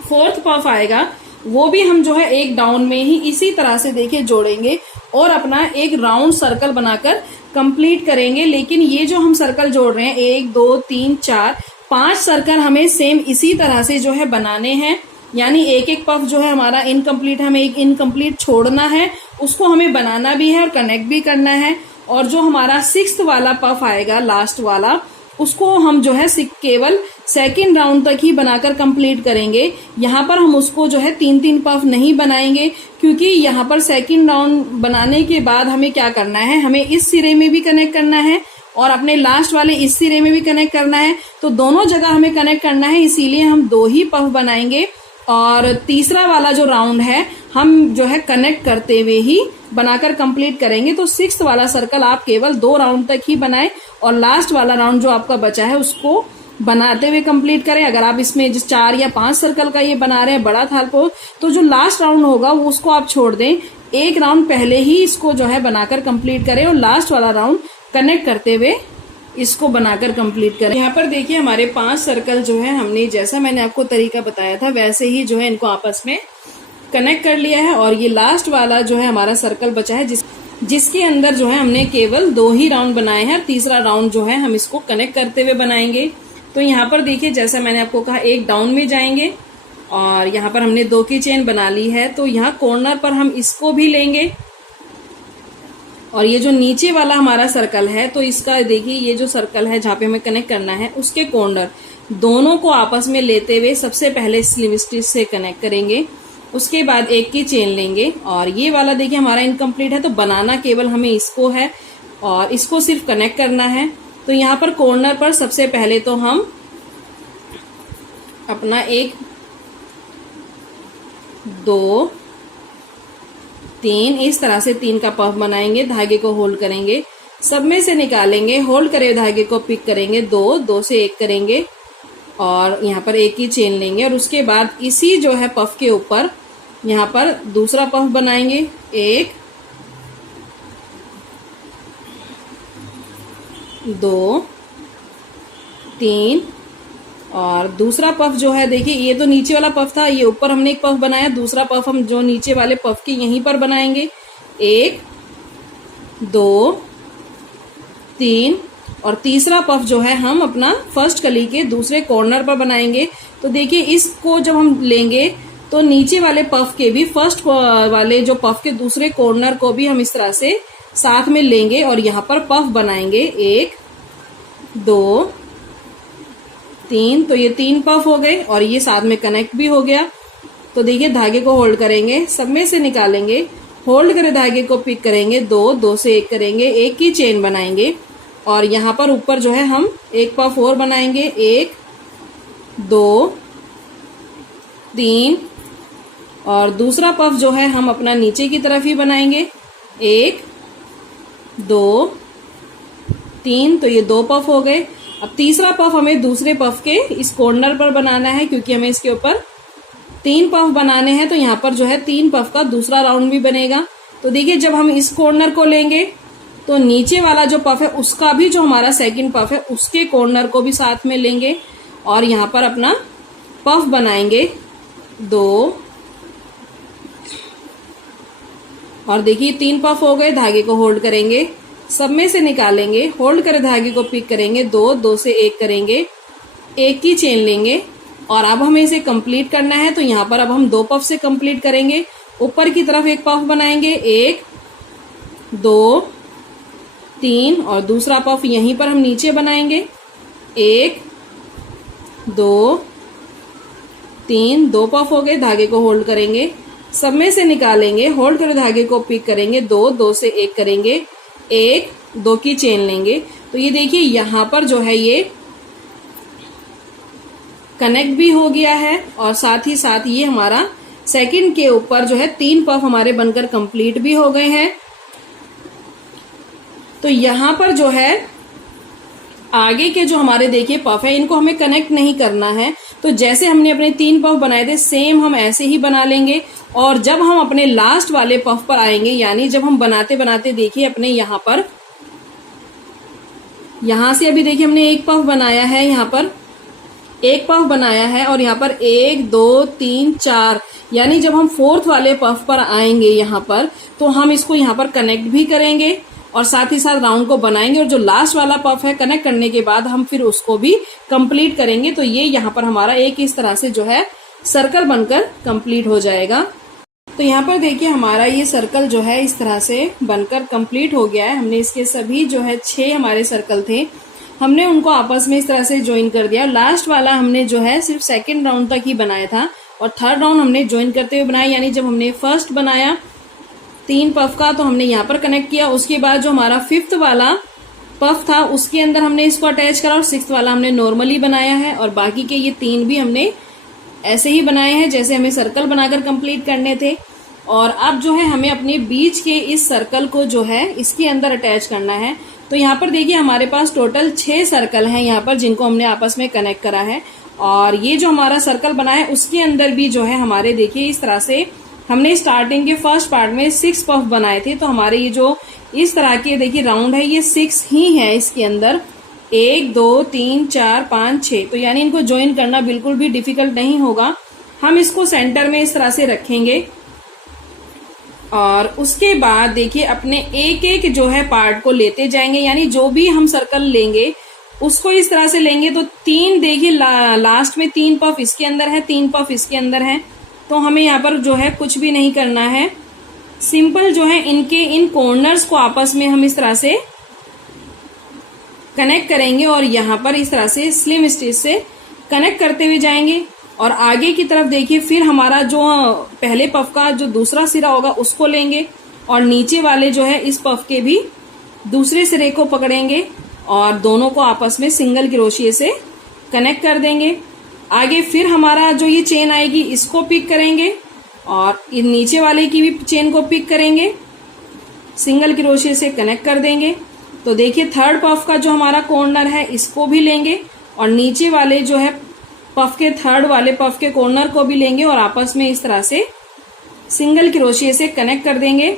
फोर्थ पफ आएगा वो भी हम जो है एक डाउन में ही इसी तरह से देखिए जोड़ेंगे और अपना एक राउंड सर्कल बनाकर कंप्लीट करेंगे। लेकिन ये जो हम सर्कल जोड़ रहे हैं 1 2 3 4 5 सर्कल हमें सेम इसी तरह से जो है बनाने हैं। यानी एक एक पफ जो है हमारा इनकम्प्लीट, हमें एक इनकम्प्लीट छोड़ना है, उसको हमें बनाना भी है और कनेक्ट भी करना है। और जो हमारा 6th वाला पफ आएगा लास्ट वाला, उसको हम जो है केवल सेकंड राउंड तक ही बनाकर कंप्लीट करेंगे। यहाँ पर हम उसको जो है 3-3 पफ नहीं बनाएंगे, क्योंकि यहाँ पर सेकंड राउंड बनाने के बाद हमें क्या करना है, हमें इस सिरे में भी कनेक्ट करना है और अपने लास्ट वाले इस सिरे में भी कनेक्ट करना है। तो दोनों जगह हमें कनेक्ट करना है, इसीलिए हम 2 ही पफ बनाएंगे। और तीसरा वाला जो राउंड है हम जो है कनेक्ट करते हुए ही बनाकर कंप्लीट करेंगे। तो 6th वाला सर्कल आप केवल 2 राउंड तक ही बनाएं और लास्ट वाला राउंड जो आपका बचा है उसको बनाते हुए कंप्लीट करें। अगर आप इसमें 4 या 5 सर्कल का ये बना रहे हैं बड़ा थालपो, तो जो लास्ट राउंड होगा वो उसको आप छोड़ दें, एक राउंड पहले ही इसको जो है बनाकर कंप्लीट करें और लास्ट वाला राउंड कनेक्ट करते हुए इसको बनाकर कंप्लीट करें। यहाँ पर देखिए हमारे 5 सर्कल जो है हमने जैसा मैंने आपको तरीका बताया था वैसे ही जो है इनको आपस में कनेक्ट कर लिया है। और ये लास्ट वाला जो है हमारा सर्कल बचा है जिसके अंदर जो है हमने केवल 2 ही राउंड बनाए हैं। तीसरा राउंड जो है हम इसको कनेक्ट करते हुए बनाएंगे। तो यहाँ पर देखिए जैसा मैंने आपको कहा एक डाउन में जाएंगे और यहाँ पर हमने 2 की चेन बना ली है। तो यहाँ कॉर्नर पर हम इसको भी लेंगे और ये जो नीचे वाला हमारा सर्कल है तो इसका देखिए ये जो सर्कल है जहाँ पे हमें कनेक्ट करना है उसके कॉर्नर दोनों को आपस में लेते हुए सबसे पहले स्लिप स्टिच से कनेक्ट करेंगे। उसके बाद 1 की चेन लेंगे और ये वाला देखिए हमारा इनकम्प्लीट है, तो बनाना केवल हमें इसको है और इसको सिर्फ कनेक्ट करना है। तो यहाँ पर कॉर्नर पर सबसे पहले तो हम अपना 1 2 3 इस तरह से 3 का पफ बनाएंगे, धागे को होल्ड करेंगे, सब में से निकालेंगे, होल्ड करे धागे को पिक करेंगे, 2 से 1 करेंगे और यहाँ पर 1 की चेन लेंगे और उसके बाद इसी जो है पफ के ऊपर यहाँ पर दूसरा पफ बनाएंगे, 1 2 3 और दूसरा पफ जो है देखिए ये तो नीचे वाला पफ था, ये ऊपर हमने एक पफ बनाया, दूसरा पफ हम जो नीचे वाले पफ के यहीं पर बनाएंगे, 1 2 3 और तीसरा पफ जो है हम अपना फर्स्ट कली के दूसरे कॉर्नर पर बनाएंगे। तो देखिए इसको जब हम लेंगे तो नीचे वाले पफ के भी फर्स्ट वाले जो पफ के दूसरे कॉर्नर को भी हम इस तरह से साथ में लेंगे और यहाँ पर पफ बनाएंगे, 1 2 3। तो ये 3 पफ हो गए और ये साथ में कनेक्ट भी हो गया। तो देखिए धागे को होल्ड करेंगे, सब में से निकालेंगे, होल्ड करे धागे को पिक करेंगे, 2 से 1 करेंगे, 1 की चेन बनाएंगे और यहाँ पर ऊपर जो है हम 1 पफ और बनाएंगे, 1 2 3 और दूसरा पफ जो है हम अपना नीचे की तरफ ही बनाएंगे, 1 2 3। तो ये 2 पफ हो गए। अब तीसरा पफ हमें दूसरे पफ के इस कॉर्नर पर बनाना है, क्योंकि हमें इसके ऊपर 3 पफ बनाने हैं। तो यहाँ पर जो है 3 पफ का दूसरा राउंड भी बनेगा। तो देखिए जब हम इस कॉर्नर को लेंगे तो नीचे वाला जो पफ है उसका भी जो हमारा सेकंड पफ है उसके कॉर्नर को भी साथ में लेंगे और यहाँ पर अपना पफ बनाएंगे, 2 और देखिए 3 पफ हो गए। धागे को होल्ड करेंगे, सब में से निकालेंगे, होल्ड कर धागे को पिक करेंगे, 2 से 1 करेंगे, 1 की चेन लेंगे और अब हमें इसे कंप्लीट करना है। तो यहाँ पर अब हम 2 पफ से कंप्लीट करेंगे। ऊपर की तरफ 1 पफ बनाएंगे, 1 2 3 और दूसरा पफ यहीं पर हम नीचे बनाएंगे, 1 2 3। 2 पफ हो गए। धागे को होल्ड करेंगे, सब में से निकालेंगे, होल्ड कर धागे को पिक करेंगे, 2 से 1 करेंगे, 1 2 की चेन लेंगे। तो ये देखिए यहाँ पर जो है ये कनेक्ट भी हो गया है और साथ ही साथ ये हमारा सेकंड के ऊपर जो है 3 पफ हमारे बनकर कंप्लीट भी हो गए हैं। तो यहाँ पर जो है आगे के जो हमारे देखिए पफ है इनको हमें कनेक्ट नहीं करना है। तो जैसे हमने अपने 3 पफ बनाए थे सेम हम ऐसे ही बना लेंगे और जब हम अपने लास्ट वाले पफ पर आएंगे, यानी जब हम बनाते बनाते देखिए अपने यहाँ पर, यहाँ से अभी देखिए हमने 1 पफ बनाया है यहाँ पर एक पफ बनाया है और यहाँ पर 1 2 3 4, यानी जब हम फोर्थ वाले पफ पर आएंगे यहाँ पर, तो हम इसको यहाँ पर कनेक्ट भी करेंगे और साथ ही साथ राउंड को बनाएंगे, और जो लास्ट वाला पफ है कनेक्ट करने के बाद हम फिर उसको भी कंप्लीट करेंगे। तो ये यहाँ पर हमारा एक इस तरह से जो है सर्कल बनकर कंप्लीट हो जाएगा। तो यहाँ पर देखिए हमारा ये सर्कल जो है इस तरह से बनकर कंप्लीट हो गया है। हमने इसके सभी जो है 6 हमारे सर्कल थे, हमने उनको आपस में इस तरह से ज्वाइन कर दिया। लास्ट वाला हमने जो है सिर्फ सेकंड राउंड तक ही बनाया था और थर्ड राउंड हमने ज्वाइन करते हुए बनाया, यानी जब हमने फर्स्ट बनाया 3 पफ का तो हमने यहाँ पर कनेक्ट किया, उसके बाद जो हमारा 5th वाला पफ था उसके अंदर हमने इसको अटैच करा और 6th वाला हमने नॉर्मली बनाया है, और बाकी के ये 3 भी हमने ऐसे ही बनाए हैं जैसे हमें सर्कल बनाकर कंप्लीट करने थे। और अब जो है हमें अपने बीच के इस सर्कल को जो है इसके अंदर अटैच करना है। तो यहाँ पर देखिए हमारे पास टोटल 6 सर्कल हैं यहाँ पर, जिनको हमने आपस में कनेक्ट करा है। और ये जो हमारा सर्कल बना है उसके अंदर भी जो है हमारे देखिए इस तरह से हमने स्टार्टिंग के फर्स्ट पार्ट में 6 पफ बनाए थे। तो हमारे ये जो इस तरह के देखिए राउंड है ये 6 ही है इसके अंदर, 1 2 3 4 5 6। तो यानी इनको ज्वाइन करना बिल्कुल भी डिफिकल्ट नहीं होगा। हम इसको सेंटर में इस तरह से रखेंगे और उसके बाद देखिए अपने एक एक जो है पार्ट को लेते जाएंगे, यानी जो भी हम सर्कल लेंगे उसको इस तरह से लेंगे। तो 3 देखिए लास्ट में 3 पफ इसके अंदर है, 3 पफ इसके अंदर है। तो हमें यहाँ पर जो है कुछ भी नहीं करना है, सिंपल जो है इनके इन कॉर्नर्स को आपस में हम इस तरह से कनेक्ट करेंगे और यहाँ पर इस तरह से स्लिम स्टिच से कनेक्ट करते हुए जाएंगे। और आगे की तरफ देखिए फिर हमारा जो पहले पफ का जो दूसरा सिरा होगा उसको लेंगे और नीचे वाले जो है इस पफ के भी दूसरे सिरे को पकड़ेंगे और दोनों को आपस में सिंगल क्रोशिये से कनेक्ट कर देंगे। आगे फिर हमारा जो ये चेन आएगी इसको पिक करेंगे और नीचे वाले की भी चेन को पिक करेंगे, सिंगल क्रोशिये से कनेक्ट कर देंगे। तो देखिए थर्ड पफ का जो हमारा कॉर्नर है इसको भी लेंगे और नीचे वाले जो है पफ के थर्ड वाले पफ के कॉर्नर को भी लेंगे और आपस में इस तरह से सिंगल क्रोशिये से कनेक्ट कर देंगे।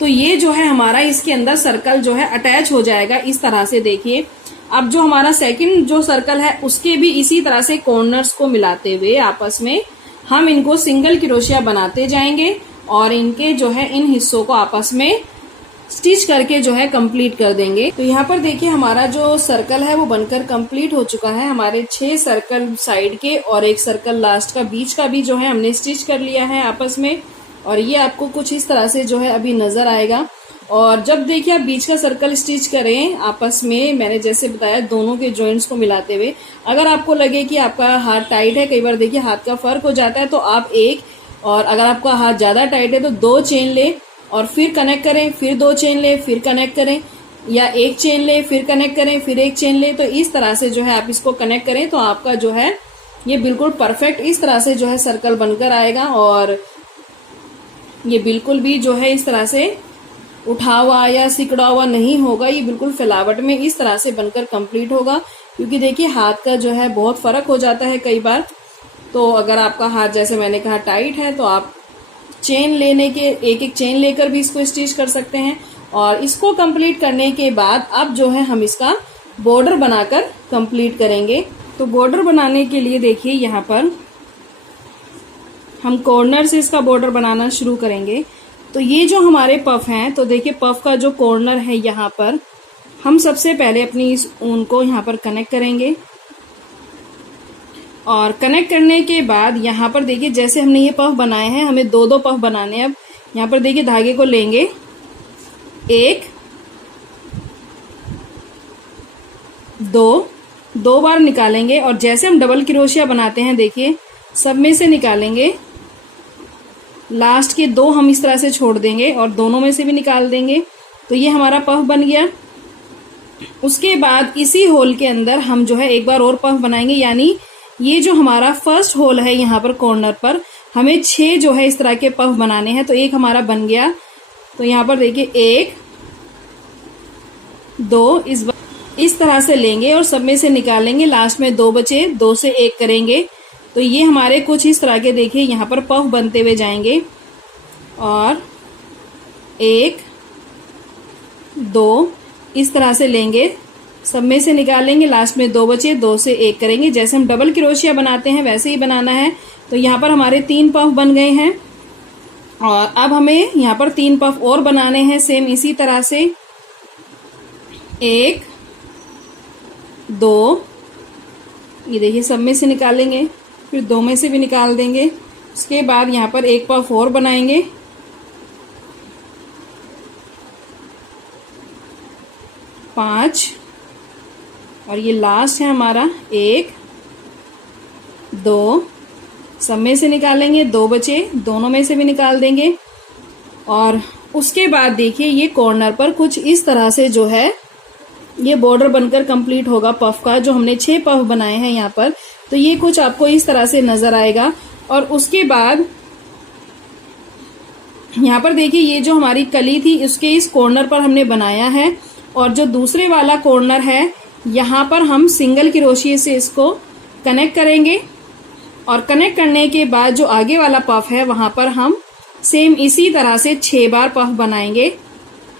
तो ये जो है हमारा इसके अंदर सर्कल जो है अटैच हो जाएगा इस तरह से। देखिए अब जो हमारा सेकंड जो सर्कल है उसके भी इसी तरह से कॉर्नर्स को मिलाते हुए आपस में हम इनको सिंगल क्रोशिया बनाते जाएंगे और इनके जो है इन हिस्सों को आपस में स्टिच करके जो है कंप्लीट कर देंगे। तो यहाँ पर देखिए हमारा जो सर्कल है वो बनकर कंप्लीट हो चुका है। हमारे 6 सर्कल साइड के और 1 सर्कल लास्ट का बीच का भी जो है हमने स्टिच कर लिया है आपस में, और ये आपको कुछ इस तरह से जो है अभी नजर आएगा। और जब देखिए आप बीच का सर्कल स्टिच करें आपस में, मैंने जैसे बताया दोनों के जॉइंट्स को मिलाते हुए, अगर आपको लगे कि आपका हाथ टाइट है, कई बार देखिए हाथ का फर्क हो जाता है, तो आप एक, और अगर आपका हाथ ज्यादा टाइट है तो 2 चेन ले और फिर कनेक्ट करें, फिर 2 चेन ले फिर कनेक्ट करें, या 1 चेन ले फिर कनेक्ट करें, फिर 1 चेन ले। तो इस तरह से जो है आप इसको कनेक्ट करें तो आपका जो है ये बिल्कुल परफेक्ट इस तरह से जो है सर्कल बनकर आएगा। और ये बिल्कुल भी जो है इस तरह से उठा हुआ या सिकड़ा हुआ नहीं होगा, ये बिल्कुल फैलावट में इस तरह से बनकर कंप्लीट होगा। क्योंकि देखिए हाथ का जो है बहुत फर्क हो जाता है कई बार, तो अगर आपका हाथ जैसे मैंने कहा टाइट है तो आप चेन लेने के एक चेन लेकर भी इसको स्टिच कर सकते हैं। और इसको कंप्लीट करने के बाद अब जो है हम इसका बॉर्डर बनाकर कंप्लीट करेंगे। तो बॉर्डर बनाने के लिए देखिए यहाँ पर हम कॉर्नर से इसका बॉर्डर बनाना शुरू करेंगे। तो ये जो हमारे पफ हैं, तो देखिए पफ का जो कॉर्नर है यहाँ पर हम सबसे पहले अपनी इस ऊन को यहाँ पर कनेक्ट करेंगे और कनेक्ट करने के बाद यहाँ पर देखिए जैसे हमने ये पफ बनाए हैं, हमें 2-2 पफ बनाने हैं। अब यहाँ पर देखिए धागे को लेंगे, 1 2 बार निकालेंगे और जैसे हम डबल क्रोशिया बनाते हैं देखिए सब में से निकालेंगे, लास्ट के 2 हम इस तरह से छोड़ देंगे और दोनों में से भी निकाल देंगे। तो ये हमारा पफ बन गया। उसके बाद इसी होल के अंदर हम जो है एक बार और पफ बनाएंगे, यानी ये जो हमारा फर्स्ट होल है यहाँ पर कॉर्नर पर हमें 6 जो है इस तरह के पफ बनाने हैं। तो एक हमारा बन गया। तो यहाँ पर देखिए 1 2 इस तरह से लेंगे और सब में से निकालेंगे, लास्ट में 2 बचे, 2 से 1 करेंगे। तो ये हमारे कुछ इस तरह के देखिए यहाँ पर पफ बनते हुए जाएंगे और 1 2 इस तरह से लेंगे, सब में से निकालेंगे, लास्ट में 2 बचे, 2 से 1 करेंगे। जैसे हम डबल क्रोशिया बनाते हैं वैसे ही बनाना है। तो यहाँ पर हमारे 3 पफ बन गए हैं और अब हमें यहाँ पर 3 पफ और बनाने हैं सेम इसी तरह से। 1 2, ये देखिए सब में से निकालेंगे, फिर 2 में से भी निकाल देंगे। उसके बाद यहाँ पर 1 पफ और बनाएंगे, 5 और ये लास्ट है हमारा 1 2, सब में से निकालेंगे, 2 बचे, दोनों में से भी निकाल देंगे। और उसके बाद देखिए ये कॉर्नर पर कुछ इस तरह से जो है ये बॉर्डर बनकर कंप्लीट होगा पफ का। जो हमने 6 पफ बनाए हैं यहाँ पर, तो ये कुछ आपको इस तरह से नजर आएगा। और उसके बाद यहाँ पर देखिए ये जो हमारी कली थी उसके इस कॉर्नर पर हमने बनाया है और जो दूसरे वाला कॉर्नर है यहाँ पर हम सिंगल क्रोशिये से इसको कनेक्ट करेंगे। और कनेक्ट करने के बाद जो आगे वाला पफ है वहां पर हम सेम इसी तरह से 6 बार पफ बनाएंगे।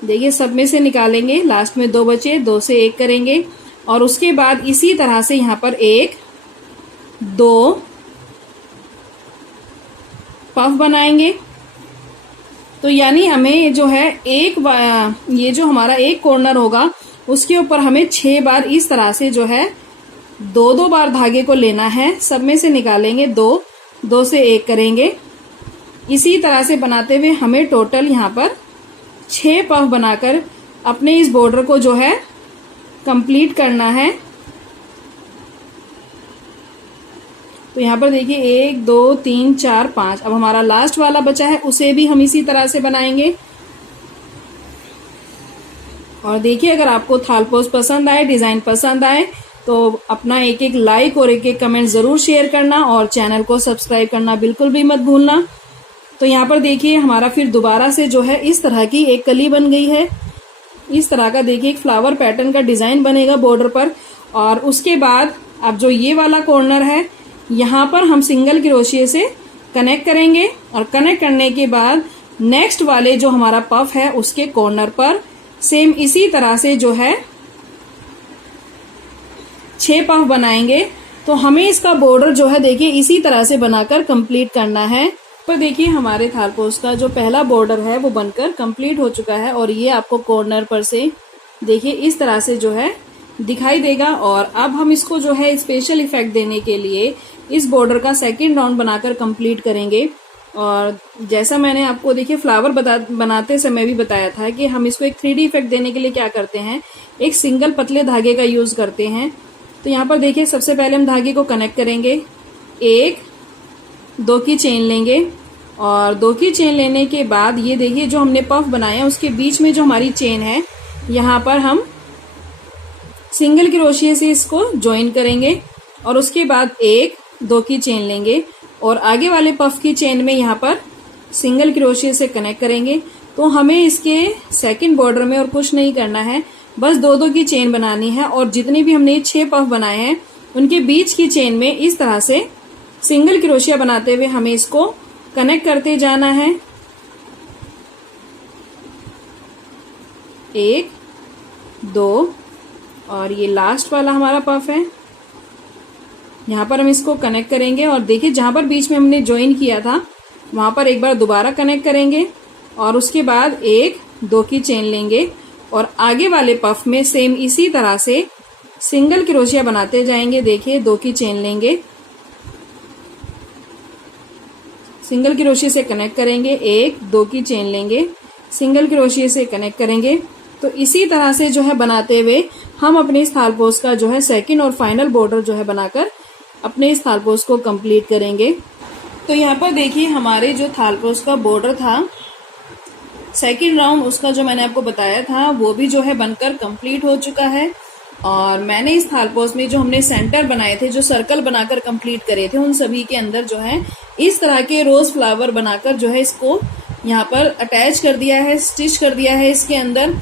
देखिए सब में से निकालेंगे, लास्ट में 2 बचे, 2 से 1 करेंगे और उसके बाद इसी तरह से यहाँ पर 1 2 पफ बनाएंगे। तो यानी हमें जो है ये जो हमारा एक कॉर्नर होगा उसके ऊपर हमें 6 बार इस तरह से जो है 2-2 बार धागे को लेना है। सब में से निकालेंगे 2, 2 से 1 करेंगे। इसी तरह से बनाते हुए हमें टोटल यहाँ पर 6 पफ बनाकर अपने इस बॉर्डर को जो है कंप्लीट करना है। तो यहाँ पर देखिए 1 2 3 4 5, अब हमारा लास्ट वाला बचा है उसे भी हम इसी तरह से बनाएंगे। और देखिए अगर आपको थालपोस पसंद आए, डिजाइन पसंद आए तो अपना एक लाइक और एक कमेंट जरूर शेयर करना और चैनल को सब्सक्राइब करना बिल्कुल भी मत भूलना। तो यहाँ पर देखिए हमारा फिर दोबारा से जो है इस तरह की एक कली बन गई है। इस तरह का देखिए एक फ्लावर पैटर्न का डिजाइन बनेगा बॉर्डर पर। और उसके बाद अब जो ये वाला कॉर्नर है यहाँ पर हम सिंगल क्रोशिये से कनेक्ट करेंगे और कनेक्ट करने के बाद नेक्स्ट वाले जो हमारा पफ है उसके कॉर्नर पर सेम इसी तरह से जो है 6 पफ बनाएंगे। तो हमें इसका बॉर्डर जो है देखिए इसी तरह से बनाकर कंप्लीट करना है। पर देखिए हमारे थालपोस का जो पहला बॉर्डर है वो बनकर कंप्लीट हो चुका है और ये आपको कॉर्नर पर से देखिए इस तरह से जो है दिखाई देगा। और अब हम इसको जो है स्पेशल इफेक्ट देने के लिए इस बॉर्डर का सेकंड राउंड बनाकर कंप्लीट करेंगे। और जैसा मैंने आपको देखिए फ्लावर बनाते समय भी बताया था कि हम इसको एक 3D इफेक्ट देने के लिए क्या करते हैं, एक सिंगल पतले धागे का यूज करते हैं। तो यहाँ पर देखिए सबसे पहले हम धागे को कनेक्ट करेंगे, 1 2 की चेन लेंगे और 2 की चेन लेने के बाद ये देखिए जो हमने पफ बनाया है उसके बीच में जो हमारी चेन है यहाँ पर हम सिंगल क्रोशिये से इसको ज्वाइन करेंगे। और उसके बाद 1 2 की चेन लेंगे और आगे वाले पफ की चेन में यहाँ पर सिंगल क्रोशिये से कनेक्ट करेंगे। तो हमें इसके सेकंड बॉर्डर में और कुछ नहीं करना है, बस 2-2 की चेन बनानी है और जितने भी हमने 6 पफ बनाए हैं उनके बीच की चेन में इस तरह से सिंगल क्रोशिया बनाते हुए हमें इसको कनेक्ट करते जाना है। 1 2 और ये लास्ट वाला हमारा पफ है, यहाँ पर हम इसको कनेक्ट करेंगे और देखिए जहां पर बीच में हमने ज्वाइन किया था वहां पर एक बार दोबारा कनेक्ट करेंगे और उसके बाद 1 2 की चेन लेंगे और आगे वाले पफ में सेम इसी तरह से सिंगल क्रोशिया बनाते जाएंगे। देखिए 2 की चेन लेंगे, सिंगल क्रोशिये से कनेक्ट करेंगे, 1 2 की चेन लेंगे, सिंगल क्रोशिये से कनेक्ट करेंगे। तो इसी तरह से जो है बनाते हुए हम अपने इस थालपोस का जो है सेकंड और फाइनल बॉर्डर जो है बनाकर अपने इस थालपोस को कंप्लीट करेंगे। तो यहाँ पर देखिए हमारे जो थालपोस का बॉर्डर था सेकंड राउंड उसका जो मैंने आपको बताया था वो भी जो है बनकर कंप्लीट हो चुका है। और मैंने इस थालपोस में जो हमने सेंटर बनाए थे, जो सर्कल बनाकर कंप्लीट करे थे, उन सभी के अंदर जो है इस तरह के रोज फ्लावर बनाकर जो है इसको यहाँ पर अटैच कर दिया है, स्टिच कर दिया है इसके अंदर।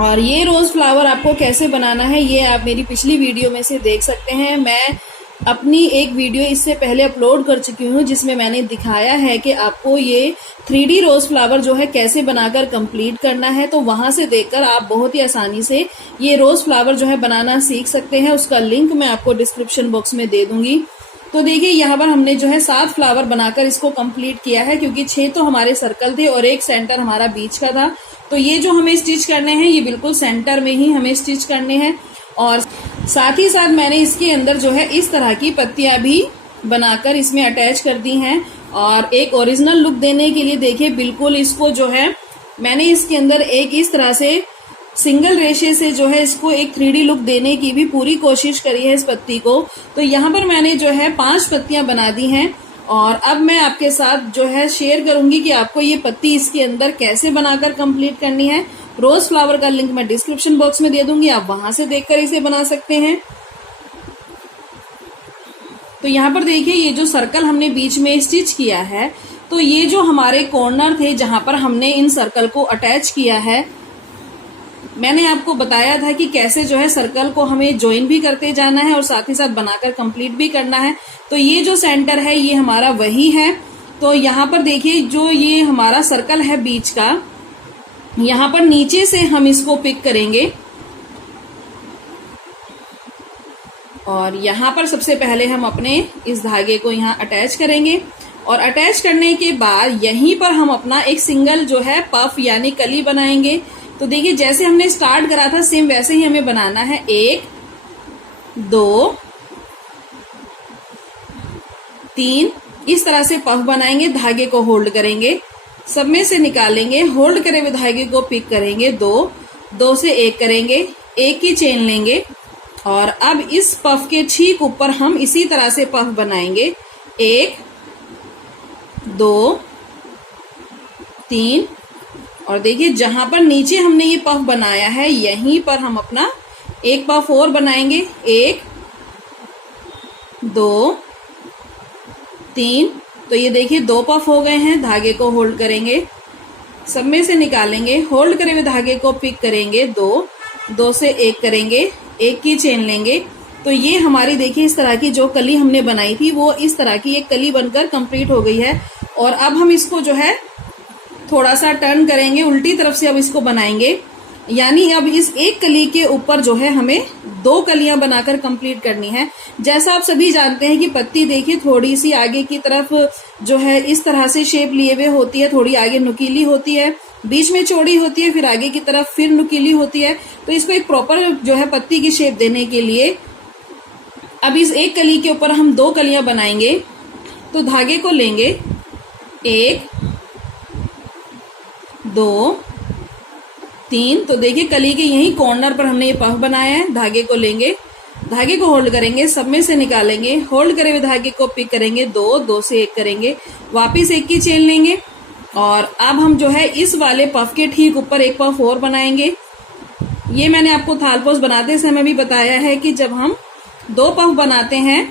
और ये रोज फ्लावर आपको कैसे बनाना है ये आप मेरी पिछली वीडियो में से देख सकते हैं। मैं अपनी एक वीडियो इससे पहले अपलोड कर चुकी हूँ जिसमें मैंने दिखाया है कि आपको ये 3D रोज फ्लावर जो है कैसे बनाकर कंप्लीट करना है। तो वहां से देखकर आप बहुत ही आसानी से ये रोज फ्लावर जो है बनाना सीख सकते हैं। उसका लिंक मैं आपको डिस्क्रिप्शन बॉक्स में दे दूंगी। तो देखिए यहाँ पर हमने जो है 7 फ्लावर बनाकर इसको कंप्लीट किया है, क्योंकि 6 तो हमारे सर्कल थे और एक सेंटर हमारा बीच का था। तो ये जो हमें स्टिच करने हैं ये बिल्कुल सेंटर में ही हमें स्टिच करने हैं। और साथ ही साथ मैंने इसके अंदर जो है इस तरह की पत्तियां भी बनाकर इसमें अटैच कर दी हैं। और एक ओरिजिनल लुक देने के लिए देखिए बिल्कुल इसको जो है मैंने इसके अंदर एक इस तरह से सिंगल रेशे से जो है इसको एक 3D लुक देने की भी पूरी कोशिश करी है इस पत्ती को। तो यहाँ पर मैंने जो है 5 पत्तियां बना दी हैं और अब मैं आपके साथ जो है शेयर करूंगी कि आपको ये पत्ती इसके अंदर कैसे बनाकर कंप्लीट करनी है। रोज फ्लावर का लिंक मैं डिस्क्रिप्शन बॉक्स में दे दूंगी, आप वहां से देखकर इसे बना सकते हैं। तो यहाँ पर देखिए ये जो सर्कल हमने बीच में स्टिच किया है, तो ये जो हमारे कॉर्नर थे जहां पर हमने इन सर्कल को अटैच किया है, मैंने आपको बताया था कि कैसे जो है सर्कल को हमें ज्वाइन भी करते जाना है और साथ ही साथ बनाकर कंप्लीट भी करना है। तो ये जो सेंटर है ये हमारा वही है। तो यहाँ पर देखिए जो ये हमारा सर्कल है बीच का, यहाँ पर नीचे से हम इसको पिक करेंगे और यहाँ पर सबसे पहले हम अपने इस धागे को यहाँ अटैच करेंगे। और अटैच करने के बाद यहीं पर हम अपना एक सिंगल जो है पफ यानी कली बनाएंगे। तो देखिए जैसे हमने स्टार्ट करा था सेम वैसे ही हमें बनाना है। 1 2 3 इस तरह से पफ बनाएंगे, धागे को होल्ड करेंगे, सब में से निकालेंगे, होल्ड करे हुए धागे को पिक करेंगे, 2 से 1 करेंगे, 1 की चेन लेंगे और अब इस पफ के ठीक ऊपर हम इसी तरह से पफ बनाएंगे। 1 2 3 और देखिए जहां पर नीचे हमने ये पफ बनाया है यहीं पर हम अपना एक पफ और बनाएंगे। 1 2 3 तो ये देखिए 2 पफ हो गए हैं। धागे को होल्ड करेंगे, सब में से निकालेंगे, होल्ड करे हुए धागे को पिक करेंगे, 2 से 1 करेंगे, 1 की चेन लेंगे। तो ये हमारी देखिए इस तरह की जो कली हमने बनाई थी वो इस तरह की एक कली बनकर कंप्लीट हो गई है। और अब हम इसको जो है थोड़ा सा टर्न करेंगे, उल्टी तरफ से अब इसको बनाएंगे, यानी अब इस एक कली के ऊपर जो है हमें 2 कलियां बनाकर कंप्लीट करनी है। जैसा आप सभी जानते हैं कि पत्ती देखिए थोड़ी सी आगे की तरफ जो है इस तरह से शेप लिए हुए होती है, थोड़ी आगे नुकीली होती है, बीच में चौड़ी होती है, फिर आगे की तरफ फिर नुकीली होती है। तो इसको एक प्रॉपर जो है पत्ती की शेप देने के लिए अब इस एक कली के ऊपर हम 2 कलियां बनाएंगे। तो धागे को लेंगे, 1 2 3 तो देखिए कली के यही कॉर्नर पर हमने ये पफ बनाया है। धागे को लेंगे, धागे को होल्ड करेंगे, सब में से निकालेंगे, होल्ड करे हुए धागे को पिक करेंगे, 2 से 1 करेंगे, वापिस 1 की चेन लेंगे और अब हम जो है इस वाले पफ के ठीक ऊपर एक पफ और बनाएंगे। ये मैंने आपको थालपोस बनाते समय भी बताया है कि जब हम 2 पफ बनाते हैं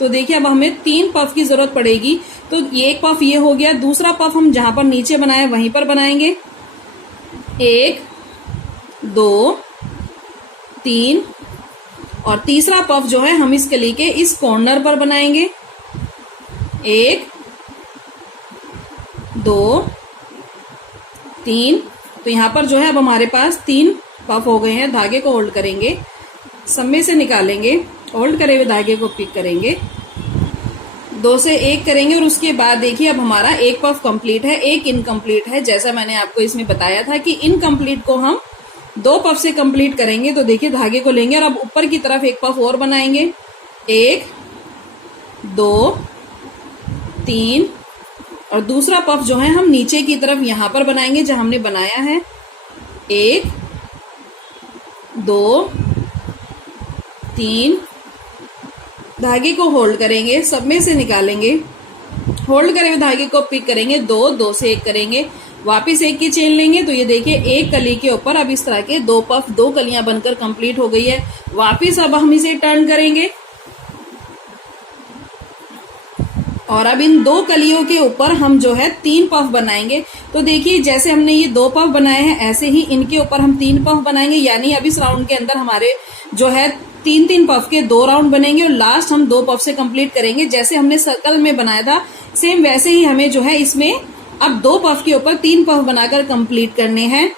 तो देखिए अब हमें 3 पफ की जरूरत पड़ेगी। तो ये एक पफ ये हो गया, दूसरा पफ हम जहां पर नीचे बनाए वहीं पर बनाएंगे। 1 2 3 और तीसरा पफ जो है हम इस कली के इस कॉर्नर पर बनाएंगे। 1 2 3 तो यहाँ पर जो है अब हमारे पास 3 पफ हो गए हैं। धागे को होल्ड करेंगे, सब में से निकालेंगे, होल्ड करे हुए धागे को पिक करेंगे, 2 से 1 करेंगे और उसके बाद देखिए अब हमारा एक पफ कंप्लीट है, एक इनकम्प्लीट है। जैसा मैंने आपको इसमें बताया था कि इनकम्प्लीट को हम 2 पफ से कंप्लीट करेंगे। तो देखिए धागे को लेंगे और अब ऊपर की तरफ एक पफ और बनाएंगे। 1 2 3 और दूसरा पफ जो है हम नीचे की तरफ यहां पर बनाएंगे जहां हमने बनाया है। 1 2 3 धागे को होल्ड करेंगे, सब में से निकालेंगे, होल्ड करे हुए धागे को पिक करेंगे, 2 से 1 करेंगे, वापिस 1 की चेन लेंगे। तो ये देखिए एक कली के ऊपर अब इस तरह के 2 पफ 2 कलियां बनकर कंप्लीट हो गई है। वापिस अब हम इसे टर्न करेंगे और अब इन 2 कलियों के ऊपर हम जो है 3 पफ बनाएंगे। तो देखिए जैसे हमने ये 2 पफ बनाए हैं ऐसे ही इनके ऊपर हम 3 पफ बनाएंगे, यानी अब इस राउंड के अंदर हमारे जो है 3-3 पफ के 2 राउंड बनेंगे और लास्ट हम 2 पफ से कंप्लीट करेंगे। जैसे हमने सर्कल में बनाया था सेम वैसे ही हमें जो है इसमें अब 2 पफ के ऊपर 3 पफ बनाकर कंप्लीट करने हैं।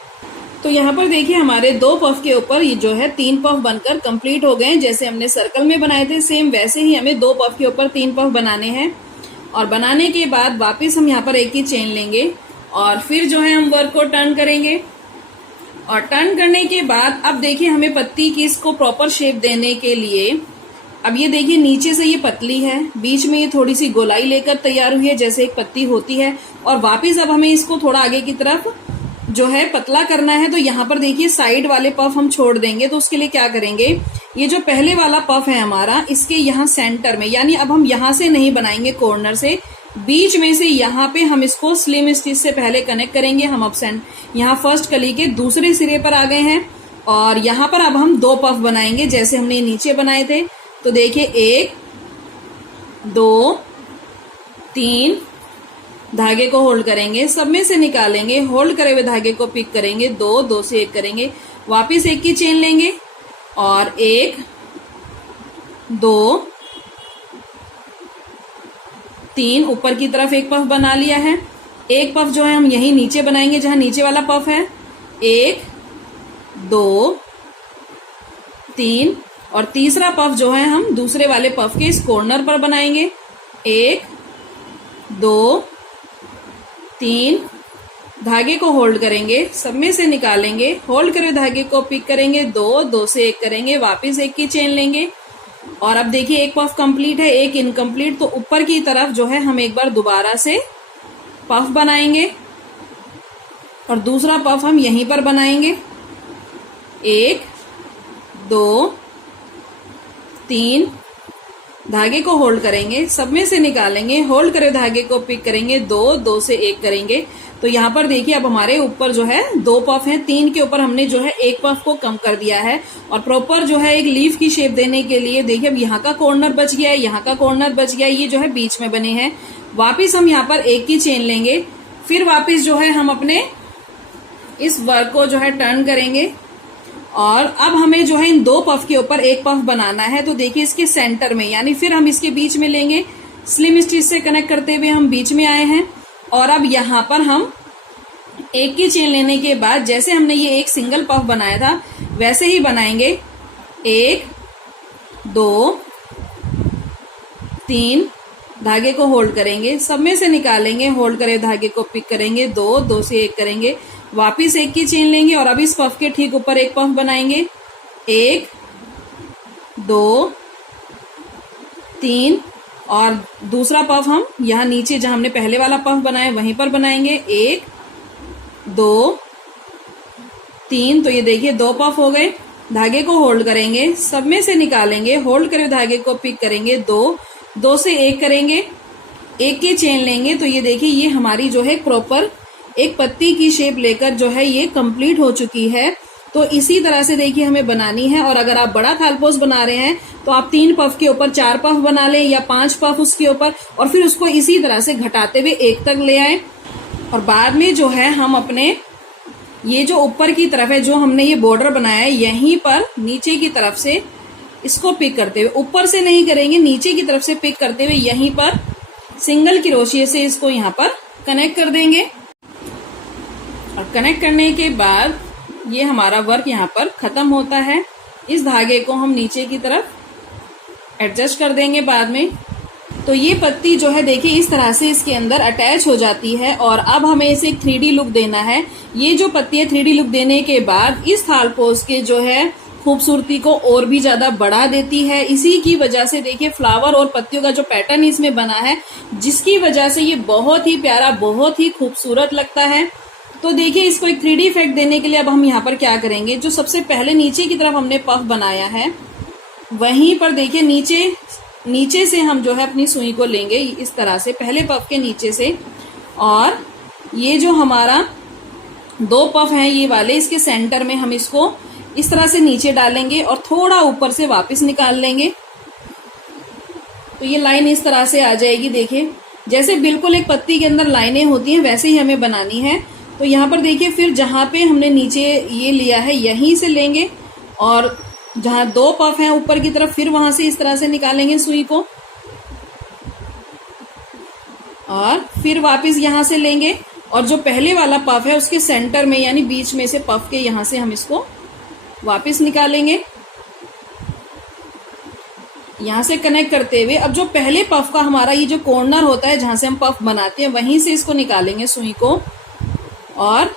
तो यहाँ पर देखिए हमारे 2 पफ के ऊपर ये जो है 3 पफ बनकर कंप्लीट हो गए। जैसे हमने सर्कल में बनाए थे सेम वैसे ही हमें 2 पफ के ऊपर 3 पफ बनाने हैं। और बनाने के बाद वापस हम यहाँ पर एक ही चेन लेंगे और फिर जो है हम वर्क को टर्न करेंगे। और टर्न करने के बाद अब देखिए हमें पत्ती की इसको प्रॉपर शेप देने के लिए अब ये देखिए नीचे से ये पतली है, बीच में ये थोड़ी सी गोलाई लेकर तैयार हुई है जैसे एक पत्ती होती है। और वापस अब हमें इसको थोड़ा आगे की तरफ जो है पतला करना है। तो यहाँ पर देखिए साइड वाले पफ हम छोड़ देंगे। तो उसके लिए क्या करेंगे, ये जो पहले वाला पफ है हमारा इसके यहाँ सेंटर में, यानी अब हम यहाँ से नहीं बनाएंगे कॉर्नर से, बीच में से यहाँ पे हम इसको स्लिम स्टिच से पहले कनेक्ट करेंगे। हम अब यहाँ फर्स्ट कली के दूसरे सिरे पर आ गए हैं और यहाँ पर अब हम 2 पफ बनाएंगे जैसे हमने नीचे बनाए थे। तो देखिए 1 2 3 धागे को होल्ड करेंगे, सब में से निकालेंगे, होल्ड करे हुए धागे को पिक करेंगे, 2 2 से 1 करेंगे, वापिस एक की चेन लेंगे और 1 2 3 ऊपर की तरफ एक पफ बना लिया है। एक पफ जो है हम यही नीचे बनाएंगे जहां नीचे वाला पफ है, 1 2 3 और तीसरा पफ जो है हम दूसरे वाले पफ के इस कॉर्नर पर बनाएंगे, 1 2 3 धागे को होल्ड करेंगे, सब में से निकालेंगे, होल्ड करे धागे को पिक करेंगे, 2 2 से 1 करेंगे, वापस एक की चेन लेंगे। और अब देखिए एक पफ कंप्लीट है, एक इनकम्प्लीट। तो ऊपर की तरफ जो है हम एक बार दोबारा से पफ बनाएंगे और दूसरा पफ हम यहीं पर बनाएंगे, 1 2 3 धागे को होल्ड करेंगे, सब में से निकालेंगे, होल्ड करे धागे को पिक करेंगे, 2 2 से 1 करेंगे। तो यहाँ पर देखिए अब हमारे ऊपर जो है 2 पफ हैं, 3 के ऊपर हमने जो है एक पफ को कम कर दिया है। और प्रॉपर जो है एक लीफ की शेप देने के लिए देखिए अब यहाँ का कॉर्नर बच गया है, यहाँ का कॉर्नर बच गया है, ये जो है बीच में बने हैं। वापिस हम यहाँ पर एक की चेन लेंगे, फिर वापिस जो है हम अपने इस वर्क को जो है टर्न करेंगे और अब हमें जो है इन 2 पफ के ऊपर एक पफ बनाना है। तो देखिए इसके सेंटर में, यानी फिर हम इसके बीच में लेंगे, स्लिम स्टिच से कनेक्ट करते हुए हम बीच में आए हैं। और अब यहाँ पर हम एक की चेन लेने के बाद जैसे हमने ये एक सिंगल पफ बनाया था वैसे ही बनाएंगे, 1 2 3 धागे को होल्ड करेंगे, सब में से निकालेंगे, होल्ड करे धागे को पिक करेंगे, 2 2 से 1 करेंगे, वापिस एक की चेन लेंगे और अब इस पफ के ठीक ऊपर एक पफ बनाएंगे, 1 2 3 और दूसरा पफ हम यहाँ नीचे जहां हमने पहले वाला पफ बनाया वहीं पर बनाएंगे, 1 2 3। तो ये देखिए 2 पफ हो गए। धागे को होल्ड करेंगे, सब में से निकालेंगे, होल्ड करे धागे को पिक करेंगे, 2 2 से 1 करेंगे, एक की चेन लेंगे। तो ये देखिए ये हमारी जो है प्रॉपर एक पत्ती की शेप लेकर जो है ये कंप्लीट हो चुकी है। तो इसी तरह से देखिए हमें बनानी है। और अगर आप बड़ा थालपोस बना रहे हैं तो आप 3 पफ के ऊपर 4 पफ बना लें या 5 पफ उसके ऊपर और फिर उसको इसी तरह से घटाते हुए 1 तक ले आए। और बाद में जो है हम अपने ये जो ऊपर की तरफ है जो हमने ये बॉर्डर बनाया है यहीं पर नीचे की तरफ से इसको पिक करते हुए, ऊपर से नहीं करेंगे, नीचे की तरफ से पिक करते हुए यहीं पर सिंगल क्रोशिया से इसको यहाँ पर कनेक्ट कर देंगे। और कनेक्ट करने के बाद ये हमारा वर्क यहाँ पर खत्म होता है। इस धागे को हम नीचे की तरफ एडजस्ट कर देंगे बाद में। तो ये पत्ती जो है देखिए इस तरह से इसके अंदर अटैच हो जाती है। और अब हमें इसे एक 3D लुक देना है। ये जो पत्ती है 3D लुक देने के बाद इस थालपोस के जो है खूबसूरती को और भी ज्यादा बढ़ा देती है। इसी की वजह से देखिए फ्लावर और पत्तियों का जो पैटर्न इसमें बना है जिसकी वजह से ये बहुत ही प्यारा, बहुत ही खूबसूरत लगता है। तो देखिए इसको एक 3D इफेक्ट देने के लिए अब हम यहाँ पर क्या करेंगे, जो सबसे पहले नीचे की तरफ हमने पफ बनाया है वहीं पर देखिए नीचे से हम जो है अपनी सुई को लेंगे इस तरह से, पहले पफ के नीचे से। और ये जो हमारा 2 पफ हैं ये वाले, इसके सेंटर में हम इसको इस तरह से नीचे डालेंगे और थोड़ा ऊपर से वापस निकाल लेंगे। तो ये लाइन इस तरह से आ जाएगी। देखिए जैसे बिल्कुल एक पत्ती के अंदर लाइनें होती हैं वैसे ही हमें बनानी है। तो यहाँ पर देखिए फिर जहां पे हमने नीचे ये लिया है यहीं से लेंगे और जहां 2 पफ हैं ऊपर की तरफ, फिर वहां से इस तरह से निकालेंगे सुई को और फिर वापस यहां से लेंगे और जो पहले वाला पफ है उसके सेंटर में यानी बीच में से पफ के यहां से हम इसको वापस निकालेंगे, यहां से कनेक्ट करते हुए। अब जो पहले पफ का हमारा ये जो कॉर्नर होता है जहां से हम पफ बनाते हैं वहीं से इसको निकालेंगे सुई को और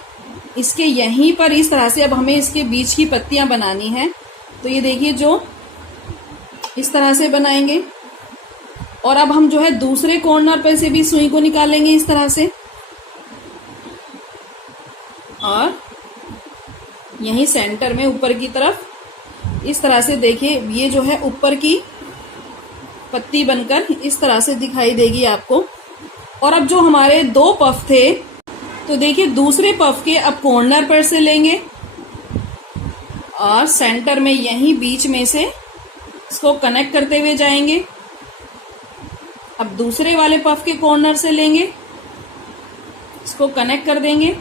इसके यहीं पर इस तरह से अब हमें इसके बीच की पत्तियां बनानी है। तो ये देखिए जो इस तरह से बनाएंगे और अब हम जो है दूसरे कॉर्नर पर से भी सुई को निकालेंगे इस तरह से और यहीं सेंटर में ऊपर की तरफ इस तरह से देखिए ये जो है ऊपर की पत्ती बनकर इस तरह से दिखाई देगी आपको। और अब जो हमारे 2 पफ थे तो देखिए दूसरे पफ के अब कॉर्नर पर से लेंगे और सेंटर में यहीं बीच में से इसको कनेक्ट करते हुए जाएंगे। अब दूसरे वाले पफ के कॉर्नर से लेंगे, इसको कनेक्ट कर देंगे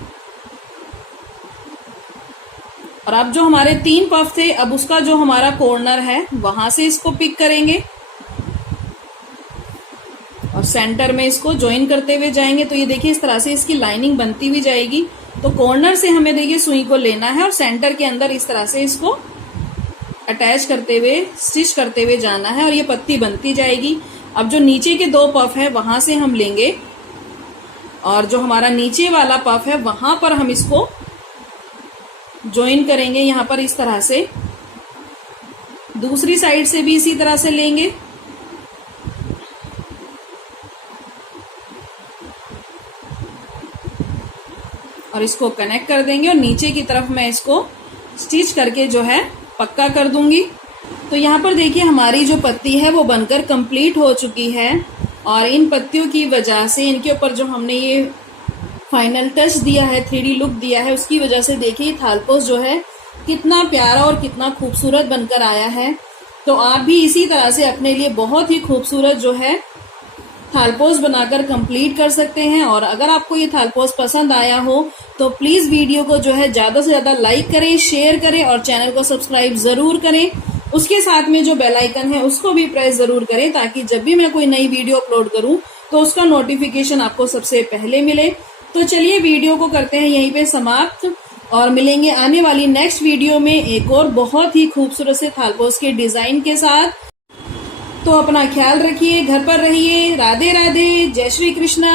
और अब जो हमारे 3 पफ थे अब उसका जो हमारा कॉर्नर है वहां से इसको पिक करेंगे और सेंटर में इसको ज्वाइन करते हुए जाएंगे। तो ये देखिए इस तरह से इसकी लाइनिंग बनती हुई जाएगी। तो कॉर्नर से हमें देखिए सुई को लेना है और सेंटर के अंदर इस तरह से इसको अटैच करते हुए स्टिच करते हुए जाना है और ये पत्ती बनती जाएगी। अब जो नीचे के 2 पफ है वहां से हम लेंगे और जो हमारा नीचे वाला पफ है वहां पर हम इसको ज्वाइन करेंगे यहां पर इस तरह से। दूसरी साइड से भी इसी तरह से लेंगे और इसको कनेक्ट कर देंगे और नीचे की तरफ मैं इसको स्टिच करके जो है पक्का कर दूंगी। तो यहाँ पर देखिए हमारी जो पत्ती है वो बनकर कंप्लीट हो चुकी है और इन पत्तियों की वजह से इनके ऊपर जो हमने ये फाइनल टच दिया है, 3D लुक दिया है, उसकी वजह से देखिए थालपोस जो है कितना प्यारा और कितना खूबसूरत बनकर आया है। तो आप भी इसी तरह से अपने लिए बहुत ही खूबसूरत जो है थालपोस बनाकर कंप्लीट कर सकते हैं। और अगर आपको ये थालपोस पसंद आया हो तो प्लीज वीडियो को जो है ज्यादा से ज्यादा लाइक करें, शेयर करें और चैनल को सब्सक्राइब जरूर करें। उसके साथ में जो बेल आइकन है उसको भी प्रेस जरूर करें ताकि जब भी मैं कोई नई वीडियो अपलोड करूं तो उसका नोटिफिकेशन आपको सबसे पहले मिले। तो चलिए वीडियो को करते हैं यहीं पे समाप्त और मिलेंगे आने वाली नेक्स्ट वीडियो में एक और बहुत ही खूबसूरत से थालपोस के डिजाइन के साथ। तो अपना ख्याल रखिए, घर पर रहिए। राधे राधे, जय श्री कृष्णा।